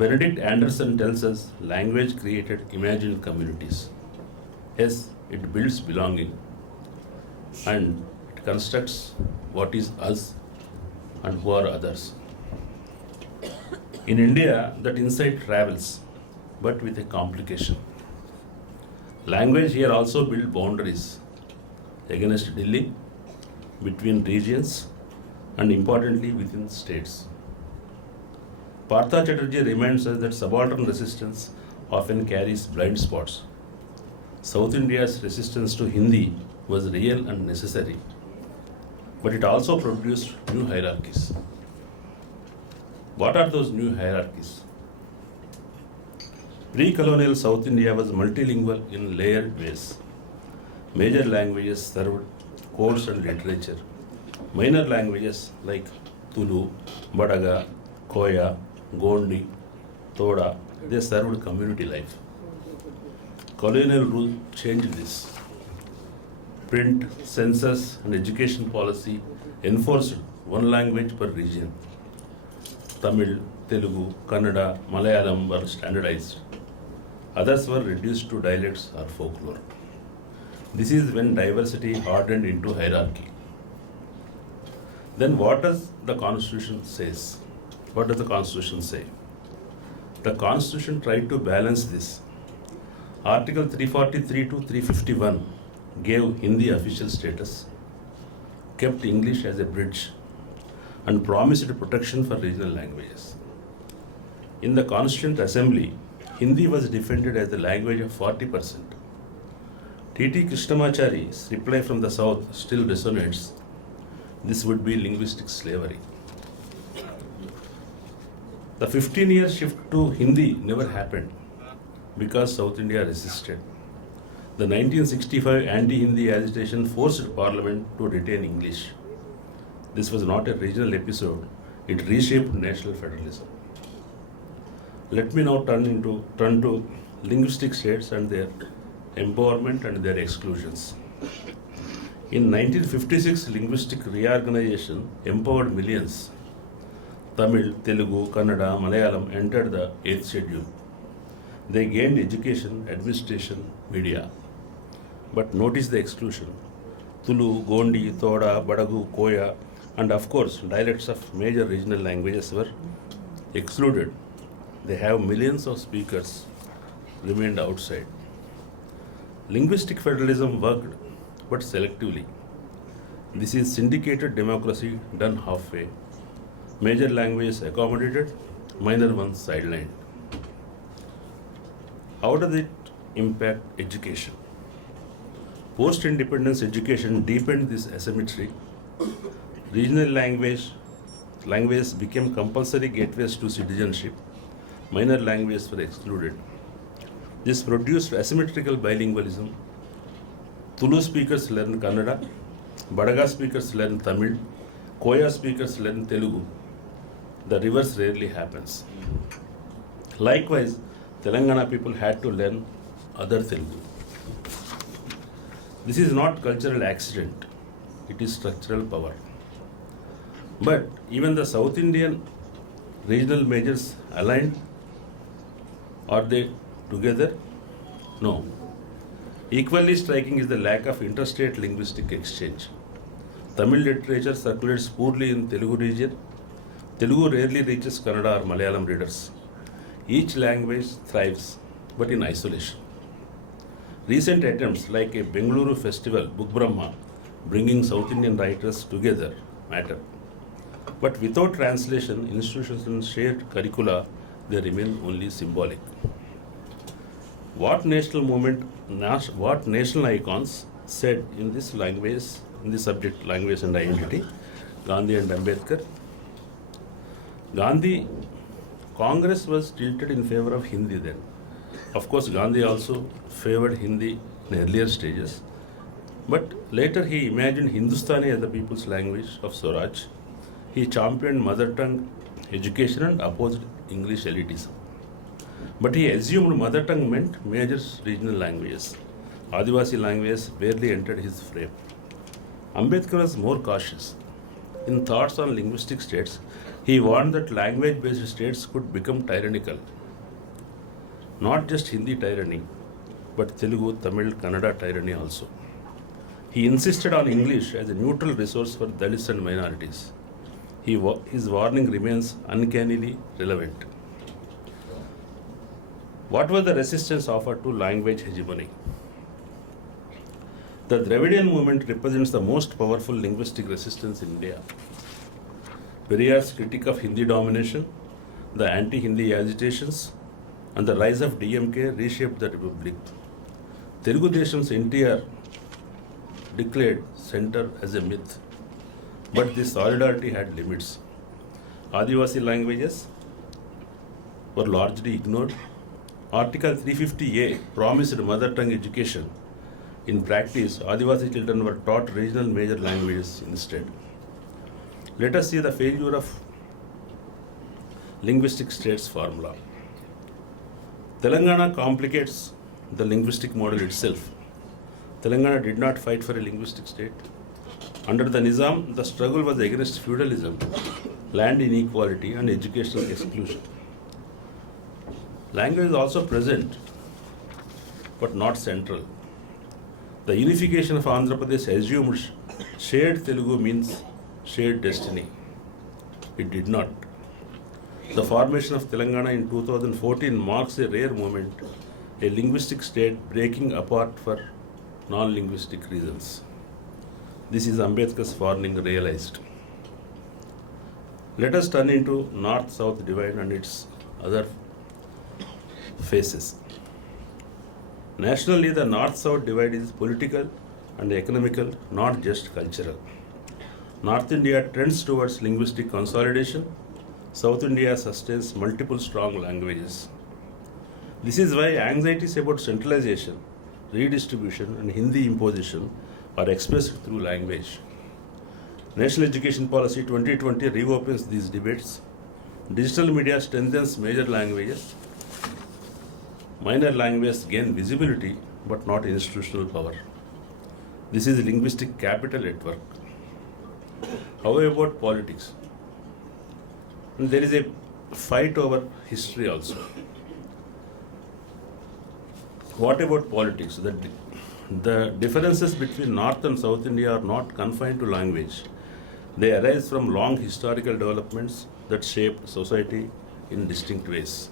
Benedict Anderson tells us language created imagined communities. Yes, it builds belonging and it constructs what is us and who are others. In India, that insight travels, but with a complication. Language here also builds boundaries against Delhi, between regions, and importantly within states. Partha Chatterjee reminds us that subaltern resistance often carries blind spots. South India's resistance to Hindi was real and necessary, but it also produced new hierarchies. What are those new hierarchies? Pre-colonial South India was multilingual in layered ways. Major languages served codes and literature. Minor languages like Tulu, Badaga, Koya, Gondi, Toda, they served community life. Colonial rule changed this. print, census, and education policy enforced one language per region. Tamil, Telugu, Kannada, Malayalam were standardized. Others were reduced to dialects or folklore. This is when diversity hardened into hierarchy. Then what does the Constitution says? What does the Constitution say? The Constitution tried to balance this. Article 343 to 351 gave Hindi official status, kept English as a bridge, and promised protection for regional languages. In the Constituent Assembly, Hindi was defended as the language of 40%. T.T. Krishnamachari's reply from the South still resonates. This would be linguistic slavery. The 15-year shift to Hindi never happened because South India resisted. The 1965 anti-Hindi agitation forced Parliament to retain English. This was not a regional episode, it reshaped national federalism. Let me now turn to linguistic states and their empowerment and their exclusions. In 1956, linguistic reorganization empowered millions. Tamil, Telugu, Kannada, Malayalam entered the 8th schedule. They gained education, administration, media. But notice the exclusion. Tulu, Gondi, Toda, Badagu, Koya, and of course dialects of major regional languages were excluded. They have millions of speakers, remained outside. Linguistic federalism worked, but selectively. This is syndicated democracy done halfway. Major languages accommodated, minor ones sidelined. How does it impact education? Post-independence education deepened this asymmetry. Regional languages became compulsory gateways to citizenship. Minor languages were excluded. This produced asymmetrical bilingualism. Tulu speakers learn Kannada, Badaga speakers learn Tamil, Koya speakers learn Telugu. The reverse rarely happens. Likewise, Telangana people had to learn other Telugu. This is not cultural accident, it is structural power. But even the South Indian regional majors aligned? Are they together? No. Equally striking is the lack of interstate linguistic exchange. Tamil literature circulates poorly in Telugu region. Telugu rarely reaches Kannada or Malayalam readers. Each language thrives, but in isolation. Recent attempts like a Bengaluru festival, Book Brahma, bringing South Indian writers together matter. But without translation, institutions and shared curricula, they remain only symbolic. What national icons said in this language, in the subject language and identity? Gandhi and Ambedkar. Congress was tilted in favor of Hindi then. Of course, Gandhi also favored Hindi in earlier stages. But later he imagined Hindustani as the people's language of Swaraj. He championed mother tongue education and opposed English elitism. But he assumed mother tongue meant major regional languages. Adivasi languages barely entered his frame. Ambedkar was more cautious. In Thoughts on Linguistic States, he warned that language-based states could become tyrannical. Not just Hindi tyranny, but Telugu, Tamil, Kannada tyranny also. He insisted on English as a neutral resource for Dalits and minorities. His warning remains uncannily relevant. What was the resistance offered to language hegemony? The Dravidian movement represents the most powerful linguistic resistance in India. Periyar's critique of Hindi domination, the anti-Hindi agitations, and the rise of DMK reshaped the republic. Telugu Desham's NTR declared center as a myth, but this solidarity had limits. Adivasi languages were largely ignored. Article 350A promised mother tongue education. In practice, Adivasi children were taught regional major languages instead. Let us see the failure of linguistic states formula. Telangana complicates the linguistic model itself. Telangana did not fight for a linguistic state. Under the Nizam, the struggle was against feudalism, land inequality, and educational exclusion. Language is also present, but not central. The unification of Andhra Pradesh assumed shared Telugu means shared destiny. It did not. The formation of Telangana in 2014 marks a rare moment, a linguistic state breaking apart for non-linguistic reasons. This is Ambedkar's warning realized. Let us turn into North-South divide and its other phases. Nationally, the North-South divide is political and economical, not just cultural. North India trends towards linguistic consolidation. South India sustains multiple strong languages. This is why anxieties about centralization, redistribution, and Hindi imposition are expressed through language. National Education Policy 2020 reopens these debates. Digital media strengthens major languages. Minor languages gain visibility but not institutional power. This is linguistic capital at work. How about politics? And there is a fight over history also. What about politics? The differences between North and South India are not confined to language. They arise from long historical developments that shaped society in distinct ways.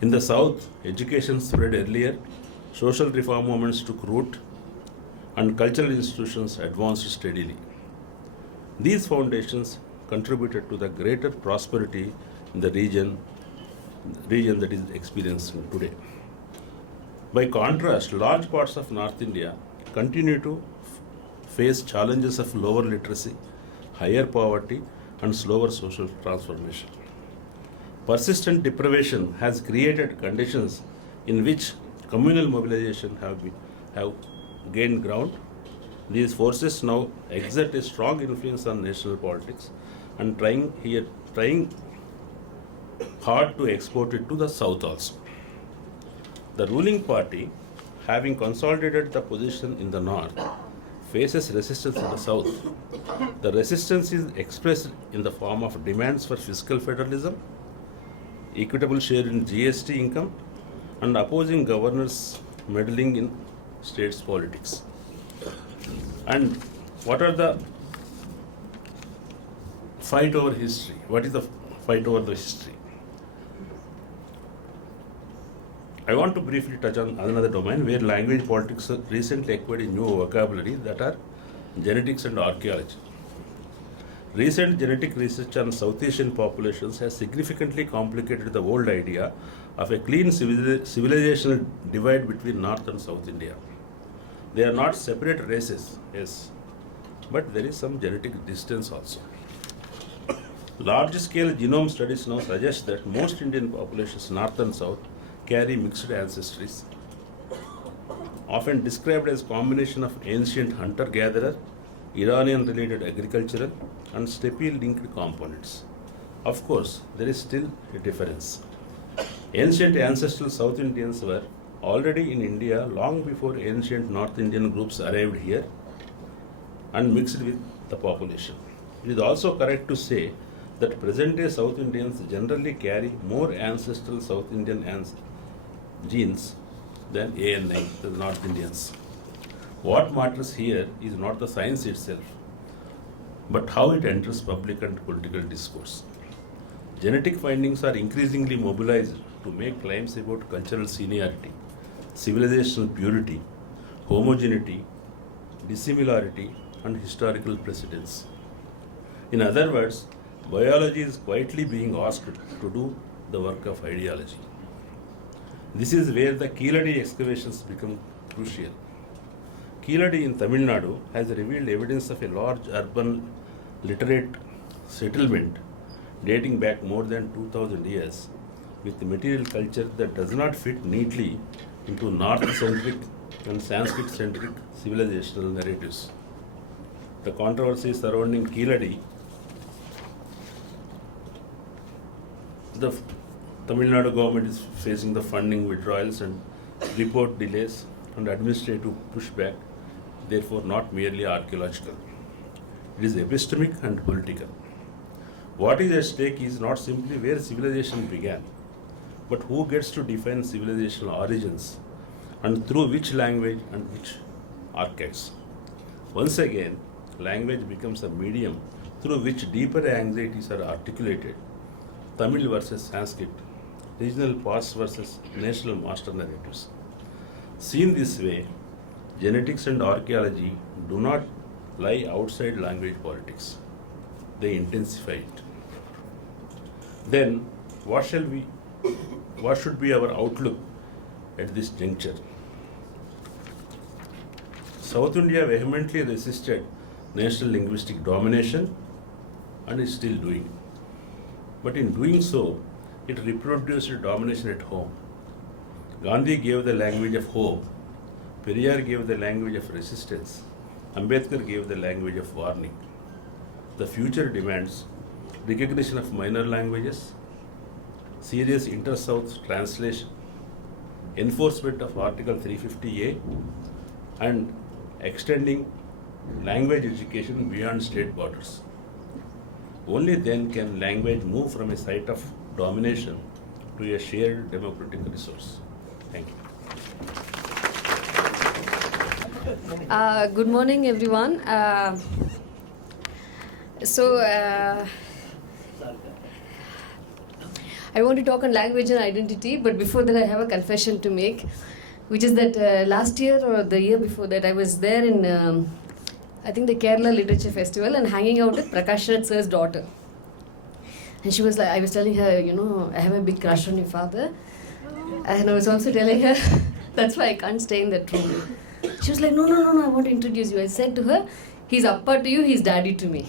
In the South, education spread earlier, social reform movements took root, and cultural institutions advanced steadily. These foundations contributed to the greater prosperity in the region that is experiencing today. By contrast, large parts of North India continue to face challenges of lower literacy, higher poverty, and slower social transformation. Persistent deprivation has created conditions in which communal mobilization have gained ground. These forces now exert a strong influence on national politics and trying hard to export it to the South also. The ruling party, having consolidated the position in the North, faces resistance in the South. The resistance is expressed in the form of demands for fiscal federalism, equitable share in GST income, and opposing governors meddling in states' politics. And what are the fight over history? What is the fight over the history? I want to briefly touch on another domain where language politics recently acquired a new vocabulary, that are genetics and archaeology. Recent genetic research on South Asian populations has significantly complicated the old idea of a clean civilizational divide between North and South India. They are not separate races, yes, but there is some genetic distance also. Large-scale genome studies now suggest that most Indian populations, North and South, carry mixed ancestries, often described as combination of ancient hunter-gatherer, Iranian-related agricultural, and steppe-linked components. Of course, there is still a difference. Ancient ancestral South Indians were already in India long before ancient North Indian groups arrived here and mixed with the population. It is also correct to say that present-day South Indians generally carry more ancestral South Indian genes than ANI, the North Indians. What matters here is not the science itself, but how it enters public and political discourse. Genetic findings are increasingly mobilized to make claims about cultural seniority, civilizational purity, homogeneity, dissimilarity, and historical precedence. In other words, biology is quietly being asked to do the work of ideology. This is where the Keeladi excavations become crucial. Keeladi in Tamil Nadu has revealed evidence of a large urban literate settlement dating back more than 2000 years with material culture that does not fit neatly into North-centric and Sanskrit-centric civilizational narratives. The controversy surrounding Keeladi, the Tamil Nadu government is facing the funding withdrawals and report delays and administrative pushback therefore not merely archaeological. It is epistemic and political. What is at stake is not simply where civilization began, but who gets to define civilizational origins and through which language and which archives. Once again, language becomes a medium through which deeper anxieties are articulated. Tamil versus Sanskrit, regional past versus national master narratives. Seen this way, genetics and archaeology do not lie outside language politics. They intensify it. Then, what should be our outlook at this juncture? South India vehemently resisted national linguistic domination and is still doing. But in doing so, it reproduced domination at home. Gandhi gave the language of hope, Periyar gave the language of resistance, Ambedkar gave the language of warning. The future demands recognition of minor languages, serious inter-south translation, enforcement of Article 350A, and extending language education beyond state borders. Only then can language move from a site of domination to a shared democratic resource. Thank you. Good morning, everyone. I want to talk on language and identity, but before that I have a confession to make, which is that last year or the year before that I was there in, I think the Kerala Literature Festival and hanging out with Prakash Raj sir's daughter. And she was like, I was telling her, you know, I have a big crush on your father. And I was also telling her, that's why I can't stay in that room. She was like, no, I want to introduce you. I said to her, he's appa to you, he's daddy to me.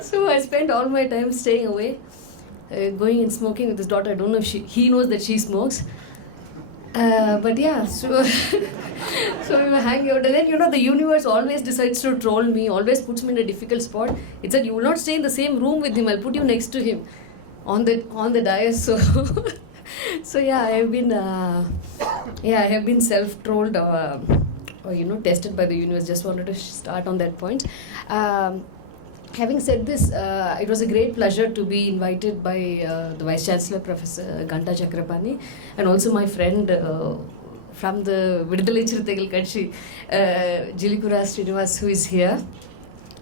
So I spent all my time staying away, going and smoking with his daughter. I don't know if he knows that she smokes. But yeah, so we were hanging out. And then, you know, the universe always decides to troll me, always puts me in a difficult spot. It said, you will not stay in the same room with him, I'll put you next to him on the dais. So yeah, I have been self-trolled or you know, tested by the universe. Just wanted to start on that point. Having said this, it was a great pleasure to be invited by the Vice Chancellor, Professor Ganta Chakrapani, and also my friend from the Vidudalai Chiruthaigal Katchi, Jilikura Srinivas, who is here,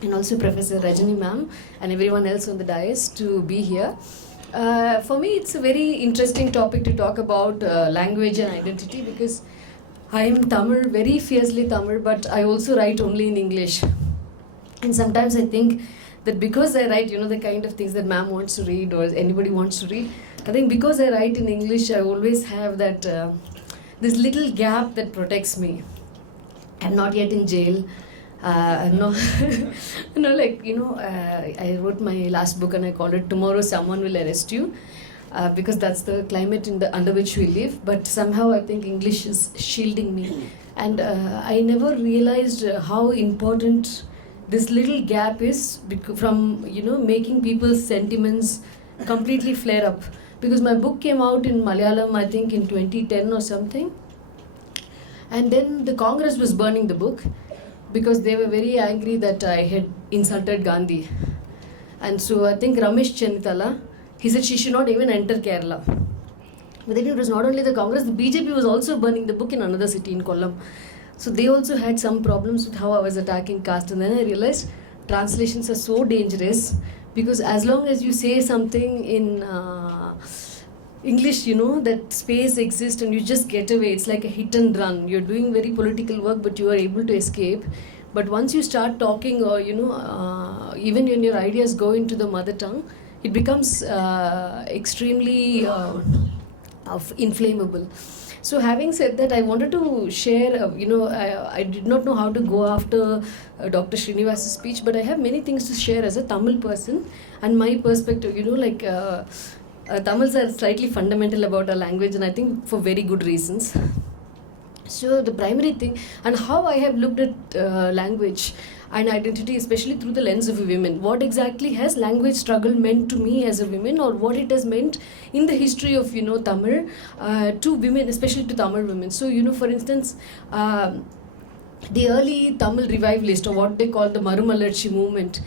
and also Professor Rajani ma'am, and everyone else on the dais to be here. For me, it's a very interesting topic to talk about language and identity, because I am Tamil, very fiercely Tamil, but I also write only in English. And sometimes I think that because I write, you know, the kind of things that ma'am wants to read or anybody wants to read, I think because I write in English, I always have that, this little gap that protects me. I'm not yet in jail. I'm not, I wrote my last book and I called it Tomorrow Someone Will Arrest You. Because that's the climate under which we live, but somehow I think English is shielding me. And I never realized how important this little gap is from, you know, making people's sentiments completely flare up. Because my book came out in Malayalam, I think in 2010 or something. And then the Congress was burning the book because they were very angry that I had insulted Gandhi. And so I think Ramesh Chennitala, he said she should not even enter Kerala. But then it was not only the Congress, the BJP was also burning the book in another city in Kollam. So they also had some problems with how I was attacking caste. And then I realized translations are so dangerous, because as long as you say something in English, you know, that space exists and you just get away. It's like a hit and run. You're doing very political work, but you are able to escape. But once you start talking, or, you know, even when your ideas go into the mother tongue, it becomes extremely inflammable. So having said that, I wanted to share, I did not know how to go after Dr. Srinivas's speech, but I have many things to share as a Tamil person and my perspective. Tamils are slightly fundamental about our language, and I think for very good reasons. So the primary thing, and how I have looked at language and identity, especially through the lens of a woman. What exactly has language struggle meant to me as a woman, or what it has meant in the history of, Tamil to women, especially to Tamil women. So, for instance, the early Tamil revivalist, or what they call the Marumalarchi movement,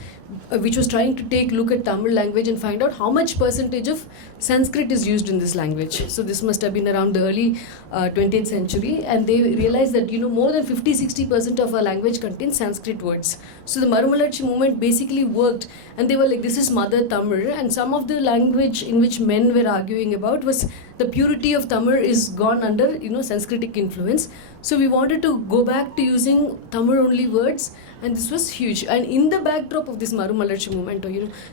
which was trying to take look at Tamil language and find out how much percentage of Sanskrit is used in this language. So this must have been around the early 20th century, and they realized that more than 50-60% of our language contains Sanskrit words. So the Marumalarchi movement basically worked, and they were like, this is Mother Tamil, and some of the language in which men were arguing about was the purity of Tamil is gone under Sanskritic influence. So we wanted to go back to using Tamil only words, and this was huge. And in the backdrop of this Marumalarchi movement, or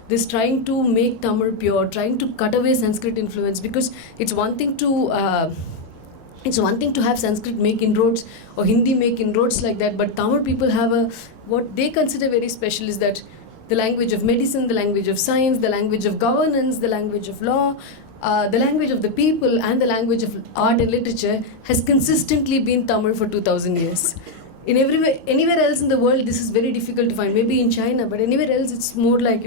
this trying to make Tamil pure, trying to cut away Sanskrit influence, because it's one thing to have Sanskrit make inroads or Hindi make inroads like that, but Tamil people have what they consider very special is that the language of medicine, the language of science, the language of governance, the language of law, the language of the people, and the language of art and literature has consistently been Tamil for 2000 years. Anywhere else in the world, this is very difficult to find. Maybe in China, but anywhere else, it's more like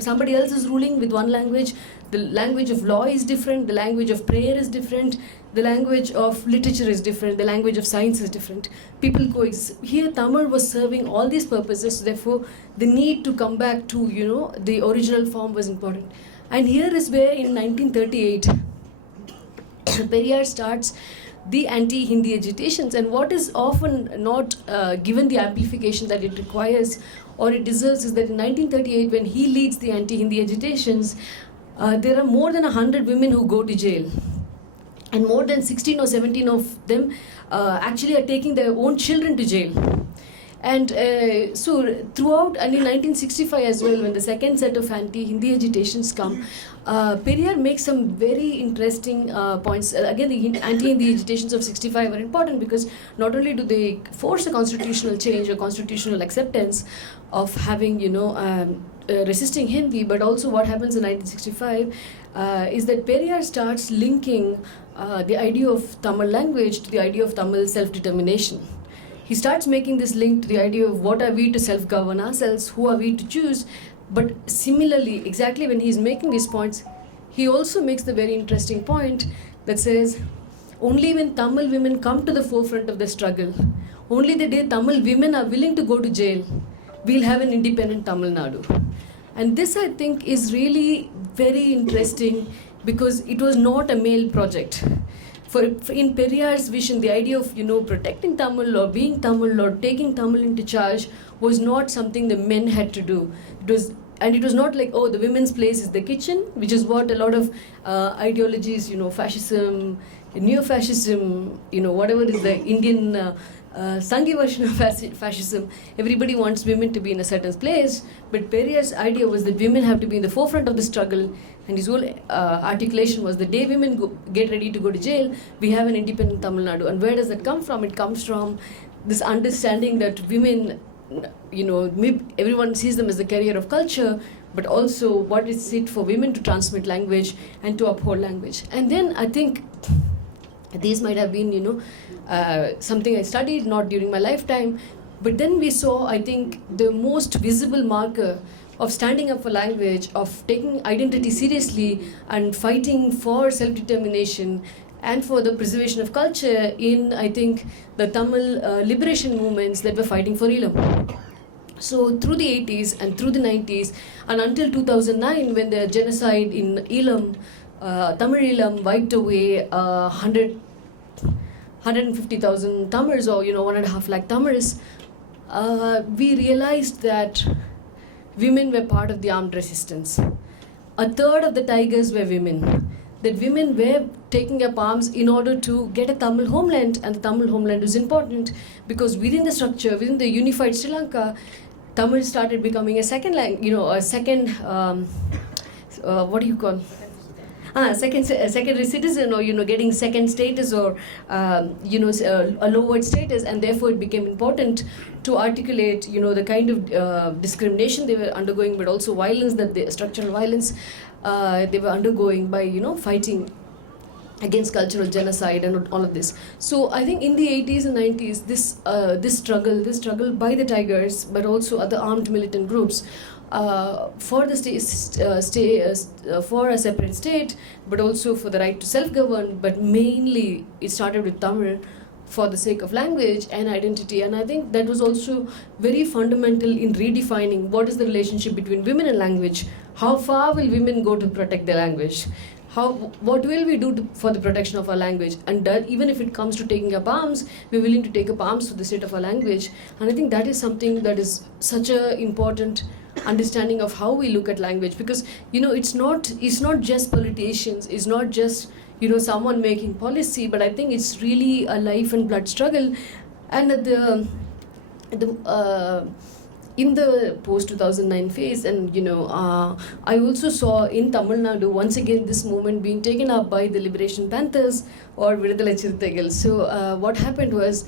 somebody else is ruling with one language. The language of law is different. The language of prayer is different. The language of literature is different. The language of science is different. People coexist. Here, Tamil was serving all these purposes. Therefore, the need to come back to the original form was important. And here is where, in 1938, Periyar starts the anti-Hindi agitations, and what is often not given the amplification that it requires or it deserves is that in 1938, when he leads the anti-Hindi agitations, there are more than 100 women who go to jail, and more than 16 or 17 of them actually are taking their own children to jail. And so throughout, and in 1965 as well, when the second set of anti-Hindi agitations come, Periyar makes some very interesting points. Again, the anti-Hindi agitations of 65 are important because not only do they force a constitutional change or constitutional acceptance of having, resisting Hindi, but also what happens in 1965 is that Periyar starts linking the idea of Tamil language to the idea of Tamil self-determination. He starts making this link to the idea of what are we to self-govern ourselves, who are we to choose. But similarly, exactly when he's making these points, he also makes the very interesting point that says, only when Tamil women come to the forefront of the struggle, only the day Tamil women are willing to go to jail, we'll have an independent Tamil Nadu. And this, I think, is really very interesting because it was not a male project. For in Periyar's vision, the idea of protecting Tamil or being Tamil or taking Tamil into charge was not something the men had to do. It was not like, the women's place is the kitchen, which is what a lot of ideologies, fascism, neo-fascism, whatever is the Indian Sanghi version of fascism, everybody wants women to be in a certain place, but Periyar's idea was that women have to be in the forefront of the struggle, and his whole articulation was the day women get ready to go to jail, we have an independent Tamil Nadu. And where does that come from? It comes from this understanding that women, everyone sees them as the carrier of culture, but also what is it for women to transmit language and to uphold language. And then I think these might have been, something I studied, not during my lifetime, but then we saw, I think, the most visible marker of standing up for language, of taking identity seriously and fighting for self-determination and for the preservation of culture in, I think, the Tamil liberation movements that were fighting for Eelam. So through the 80s and through the 90s and until 2009, when the genocide in Eelam, Tamil Eelam wiped away 150,000 Tamils, or 1.5 lakh Tamils, we realized that women were part of the armed resistance. A third of the tigers were women. That women were taking up arms in order to get a Tamil homeland, and the Tamil homeland was important because within the structure, within the unified Sri Lanka, Tamil started becoming a second language, secondary citizen, or getting second status, or a lowered status, and therefore it became important to articulate the kind of discrimination they were undergoing, but also violence, structural violence they were undergoing by fighting against cultural genocide and all of this. So I think in the 80s and 90s, this struggle by the Tigers, but also other armed militant groups, for the for a separate state, but also for the right to self-govern, but mainly it started with Tamil, for the sake of language and identity. And I think that was also very fundamental in redefining what is the relationship between women and language. How far will women go to protect their language? What will we do for the protection of our language? And that even if it comes to taking up arms, we're willing to take up arms for the state of our language. And I think that is something that is such a important understanding of how we look at language, because it's not just politicians, it's not just someone making policy, but I think it's really a life and blood struggle. And in the post 2009 phase, and I also saw in Tamil Nadu once again this movement being taken up by the Liberation Panthers or Vidudalai Chirutaigal. So what happened was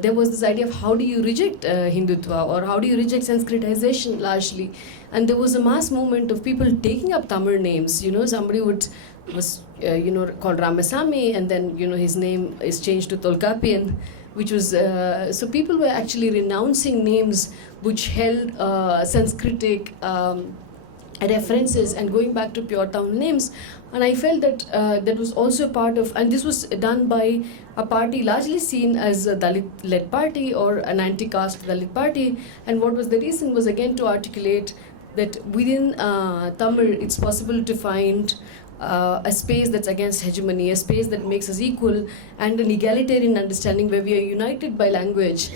there was this idea of how do you reject Hindutva, or how do you reject Sanskritization largely, and there was a mass movement of people taking up Tamil names. Somebody was called Ramasamy, and then his name is changed to Tolkapian, which was so people were actually renouncing names which held Sanskritic references and going back to pure Tamil names. And I felt that that was also part of, and this was done by a party largely seen as a Dalit-led party or an anti-caste Dalit party. And what was the reason was again to articulate that within Tamil it's possible to find a space that's against hegemony, a space that makes us equal, and an egalitarian understanding where we are united by language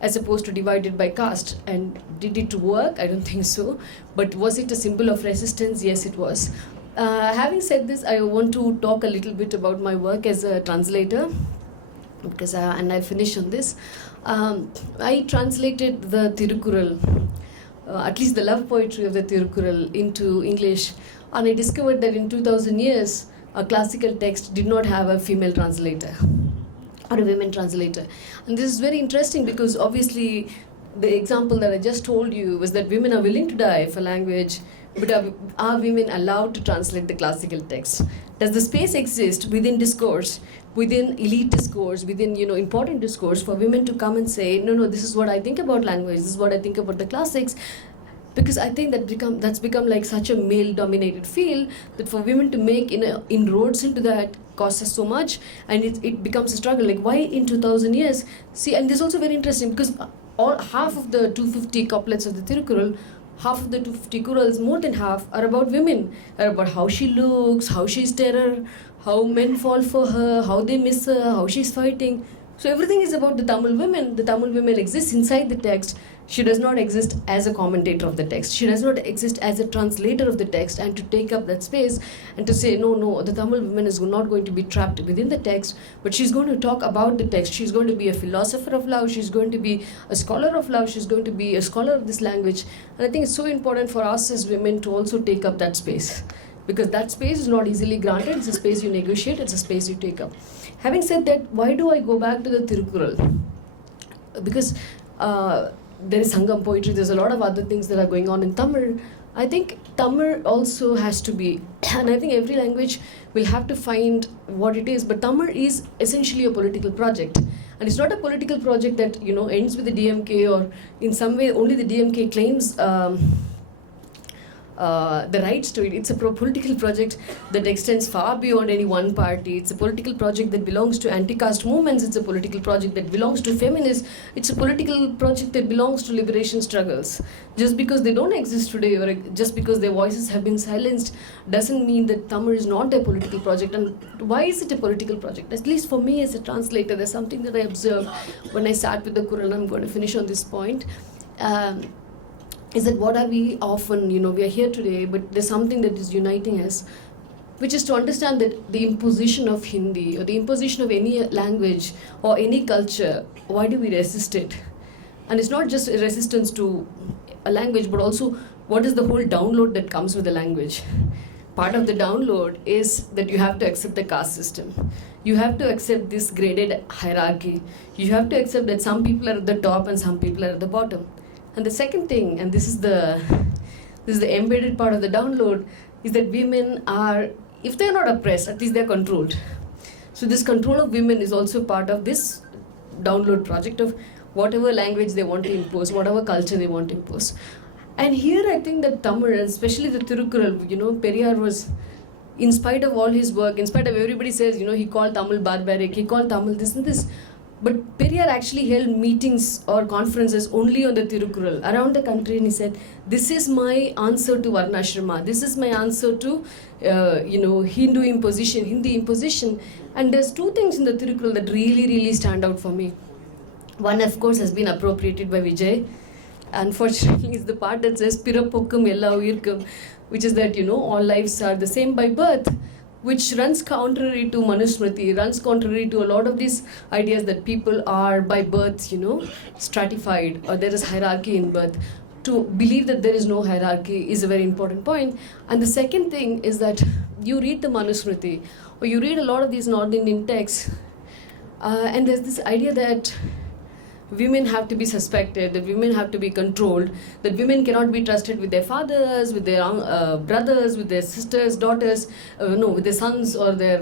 as opposed to divided by caste. And did it work? I don't think so. But was it a symbol of resistance? Yes, it was. Having said this, I want to talk a little bit about my work as a translator, because and I'll finish on this. I translated the Tirukural, at least the love poetry of the Tirukural, into English, and I discovered that in 2000 years, a classical text did not have a female translator or a women translator. And this is very interesting because obviously the example that I just told you was that women are willing to die for language, but are women allowed to translate the classical text? Does the space exist within discourse, within elite discourse, within important discourse, for women to come and say, no, this is what I think about language, this is what I think about the classics? Because I think that's become like such a male-dominated field that for women to make inroads into that costs us so much, and it becomes a struggle. Like, why in 2000 years? See, and this is also very interesting because half of the 250 couplets of the Tirukural, half of the 250 kurals, more than half, are about women, are about how she looks, how she's terror, how men fall for her, how they miss her, how she's fighting. So everything is about the Tamil women. The Tamil women exist inside the text. She does not exist as a commentator of the text. She does not exist as a translator of the text and to take up that space and to say, no, the Tamil woman is not going to be trapped within the text, but she's going to talk about the text. She's going to be a philosopher of love. She's going to be a scholar of love. She's going to be a scholar of this language. And I think it's so important for us as women to also take up that space, because that space is not easily granted. It's a space you negotiate. It's a space you take up. Having said that, why do I go back to the Tirukural? Because there is Sangam poetry, there's a lot of other things that are going on in Tamil. I think Tamil also has to be, and I think every language will have to find what it is, but Tamil is essentially a political project. And it's not a political project that ends with the DMK, or in some way only the DMK claims the rights to it. It's a political project that extends far beyond any one party. It's a political project that belongs to anti-caste movements. It's a political project that belongs to feminists. It's a political project that belongs to liberation struggles. Just because they don't exist today, or just because their voices have been silenced, doesn't mean that Tamil is not a political project. And why is it a political project? At least for me as a translator, there's something that I observed when I sat with the Quran. I'm going to finish on this point. Is that what are we often, we are here today, but there's something that is uniting us, which is to understand that the imposition of Hindi or the imposition of any language or any culture, why do we resist it? And it's not just a resistance to a language, but also what is the whole download that comes with the language. Part of the download is that you have to accept the caste system. You have to accept this graded hierarchy. You have to accept that some people are at the top and some people are at the bottom. And the second thing, and this is the embedded part of the download, is that women are, if they're not oppressed, at least they're controlled. So this control of women is also part of this download project of whatever language they want to impose, whatever culture they want to impose. And here I think that Tamil, and especially the Tirukural, Periyar was, in spite of all his work, in spite of everybody says, he called Tamil barbaric, he called Tamil this and this, But Periyar actually held meetings or conferences only on the Tirukural around the country, and he said, "This is my answer to Varnashrama. This is my answer to, Hindu imposition." And there's two things in the Tirukural that really stand out for me. One, of course, has been appropriated by Vijay. Unfortunately, is the part that says "Pirapokkum ella uyirkum," which is that all lives are the same by birth, which runs contrary to Manusmriti, runs contrary to a lot of these ideas that people are by birth, stratified, or there is hierarchy in birth. To believe that there is no hierarchy is a very important point. And the second thing is that you read the Manusmriti, or you read a lot of these North Indian texts, and there's this idea that women have to be suspected, that women have to be controlled, that women cannot be trusted with their fathers, with their brothers, with their sisters, daughters, with their sons or their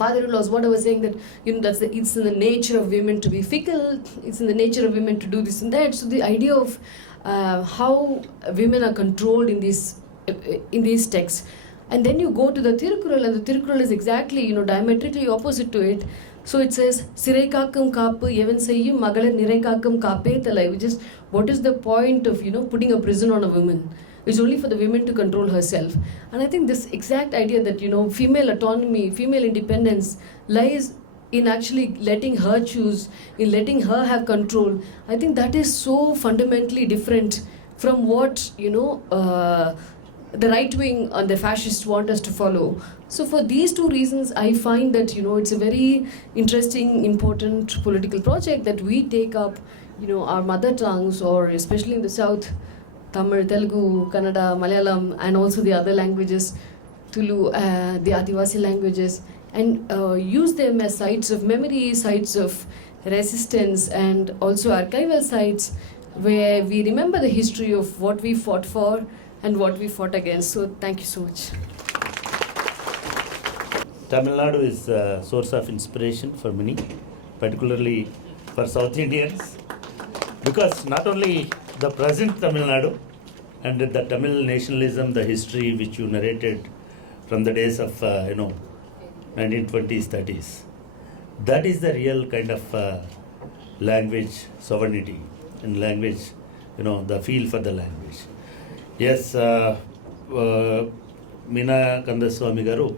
father-in-laws. What I was saying, that it's in the nature of women to be fickle, it's in the nature of women to do this and that. So the idea of how women are controlled in these texts. And then you go to the Tirukural, and the Tirukural is exactly diametrically opposite to it. So it says, "Sirai kaakkum kaappu evan seyyum magalar nirai kaakkum kaappe thalai," which is, what is the point of putting a prison on a woman? It's only for the women to control herself. And I think this exact idea that female autonomy, female independence lies in actually letting her choose, in letting her have control. I think that is so fundamentally different from what the right wing and the fascists want us to follow. So for these two reasons, I find that it's a very interesting, important political project that we take up, our mother tongues, or especially in the south, Tamil, Telugu, Kannada, Malayalam, and also the other languages, Tulu, the Adivasi languages, and use them as sites of memory, sites of resistance, and also archival sites where we remember the history of what we fought for and what we fought against. So thank you so much. Tamil Nadu is a source of inspiration for many, particularly for South Indians, because not only the present Tamil Nadu and the Tamil nationalism, the history which you narrated from the days of 1920s, 30s, that is the real kind of language sovereignty and language, the feel for the language. Yes, Meena Kandasamy garu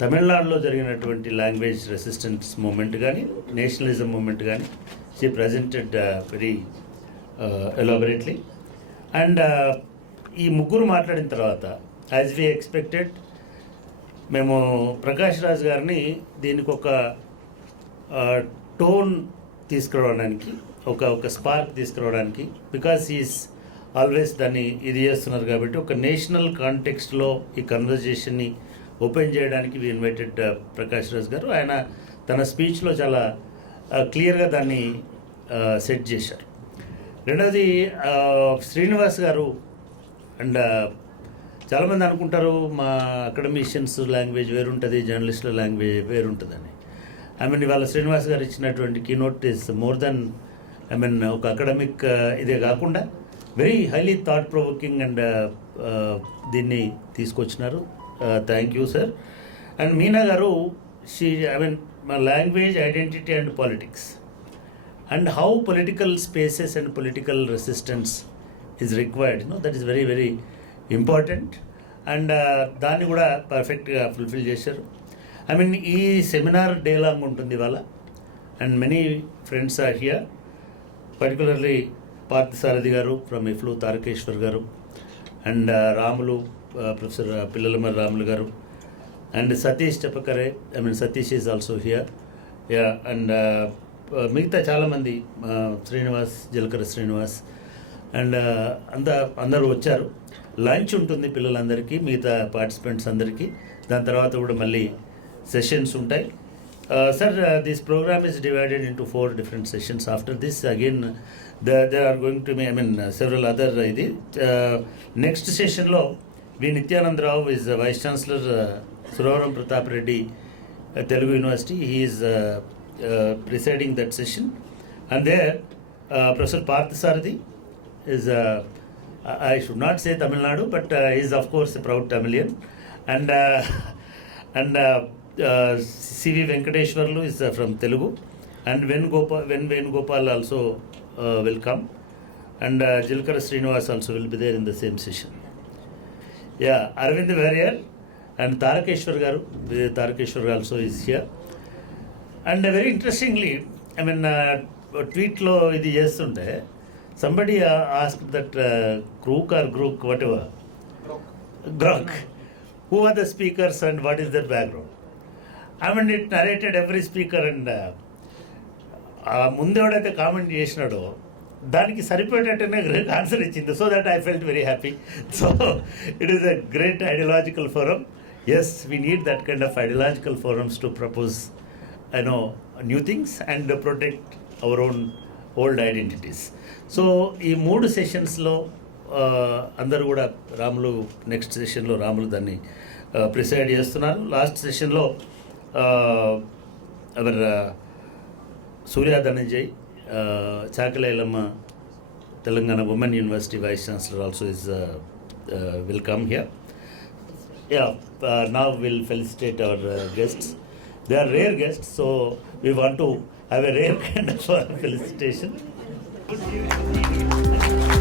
తమిళనాడులో జరిగినటువంటి language resistance moment కానీ nationalism moment కానీ she presented very elaborately. And ఈ ముగ్గురు మాట్లాడిన తర్వాత, as we expected, మేము ప్రకాష్ రాజ్ గారిని దీనికి ఒక టోన్ తీసుకురావడానికి, ఒక స్పార్క్ తీసుకురావడానికి, బికాస్ ఈజ్ ఆల్వేస్ దాన్ని ఇది చేస్తున్నారు కాబట్టి, ఒక నేషనల్ కాంటెక్స్ట్లో ఈ కన్వర్జేషన్ని ఓపెన్ చేయడానికి వి ఇన్వైటెడ్ ప్రకాష్ రాజ్ గారు. ఆయన తన స్పీచ్లో చాలా క్లియర్గా దాన్ని సెట్ చేశారు. రెండవది శ్రీనివాస్ గారు, అండ్ చాలామంది అనుకుంటారు మా అకాడమిషియన్స్ లాంగ్వేజ్ వేరుంటుంది, జర్నలిస్టుల లాంగ్వేజ్ వేరుంటుందని. ఇవాళ శ్రీనివాస్ గారు ఇచ్చినటువంటి కీనోట్ ఈస్ మోర్ దెన్ ఒక అకాడమిక్ ఇదే కాకుండా very highly thought provoking, and దీన్ని తీసుకొచ్చినారు. Thank you sir. And Meena గారు, మా language, identity and politics, and how political spaces and political resistance is required, that is very very important. And దాన్ని కూడా పర్ఫెక్ట్గా ఫుల్ఫిల్ చేశారు. ఈ సెమినార్ డే లాంగ్ ఉంటుంది ఇవాళ, and many friends are here, particularly Parthasarathy garu from EFLU, Tarakeshwar garu, and Ramulu, professor Pillalamarri Ramulu garu, and Satish Cheppakare, Satish is also here, and మిగతా చాలామంది, Srinivas, జలకర Srinivas, and అందరూ వచ్చారు. లంచ్ ఉంటుంది పిల్లలందరికీ, మిగతా పార్టిసిపెంట్స్ అందరికీ. దాని తర్వాత కూడా మళ్ళీ సెషన్స్ ఉంటాయి. Sir, this program is divided into 4 different sessions. After this, again, there are going to be, several other. Next session lo, V. Nityanand Rao is Vice Chancellor, Suravaram Pratap Reddy, Telugu University. He is presiding that session. And there, Professor Parthasarathi is, I should not say Tamil Nadu, but he is of course a proud Tamilian. And CV Venkateshwarlu is from Telugu, and Venugopal also will come, and Jilkara Srinivas also will be there in the same session. Yeah, Arvind Variyar and Tarakeshwar Garu, Tarakeshwar also is here. And very interestingly, I mean, tweet lo idi chestunte somebody asked that crook or grook, whatever, grok, who are the speakers and what is their background. I mean, it narrated every speaker, and ముందు ఎవడైతే comment చేసినాడో దానికి సరిపోయేటట్టునే answer ఇచ్చింది. So that I felt very happy. So it is a great ideological forum. Yes, we need that kind of ideological forums to propose new things and protect our own old identities. So ఈ 3 సెషన్స్లో అందరూ కూడా Ramulu, next సెషన్లో రాములు దాన్ని preside చేస్తున్నారు. Last సెషన్లో hour Surya Dhananjay, చాకలేలమ్మ Telangana Women University Vice Chancellor also is will come here. Yeah, now we'll felicitate our guests. They are rare guests, so we want to have a rare kind of felicitation. Good evening.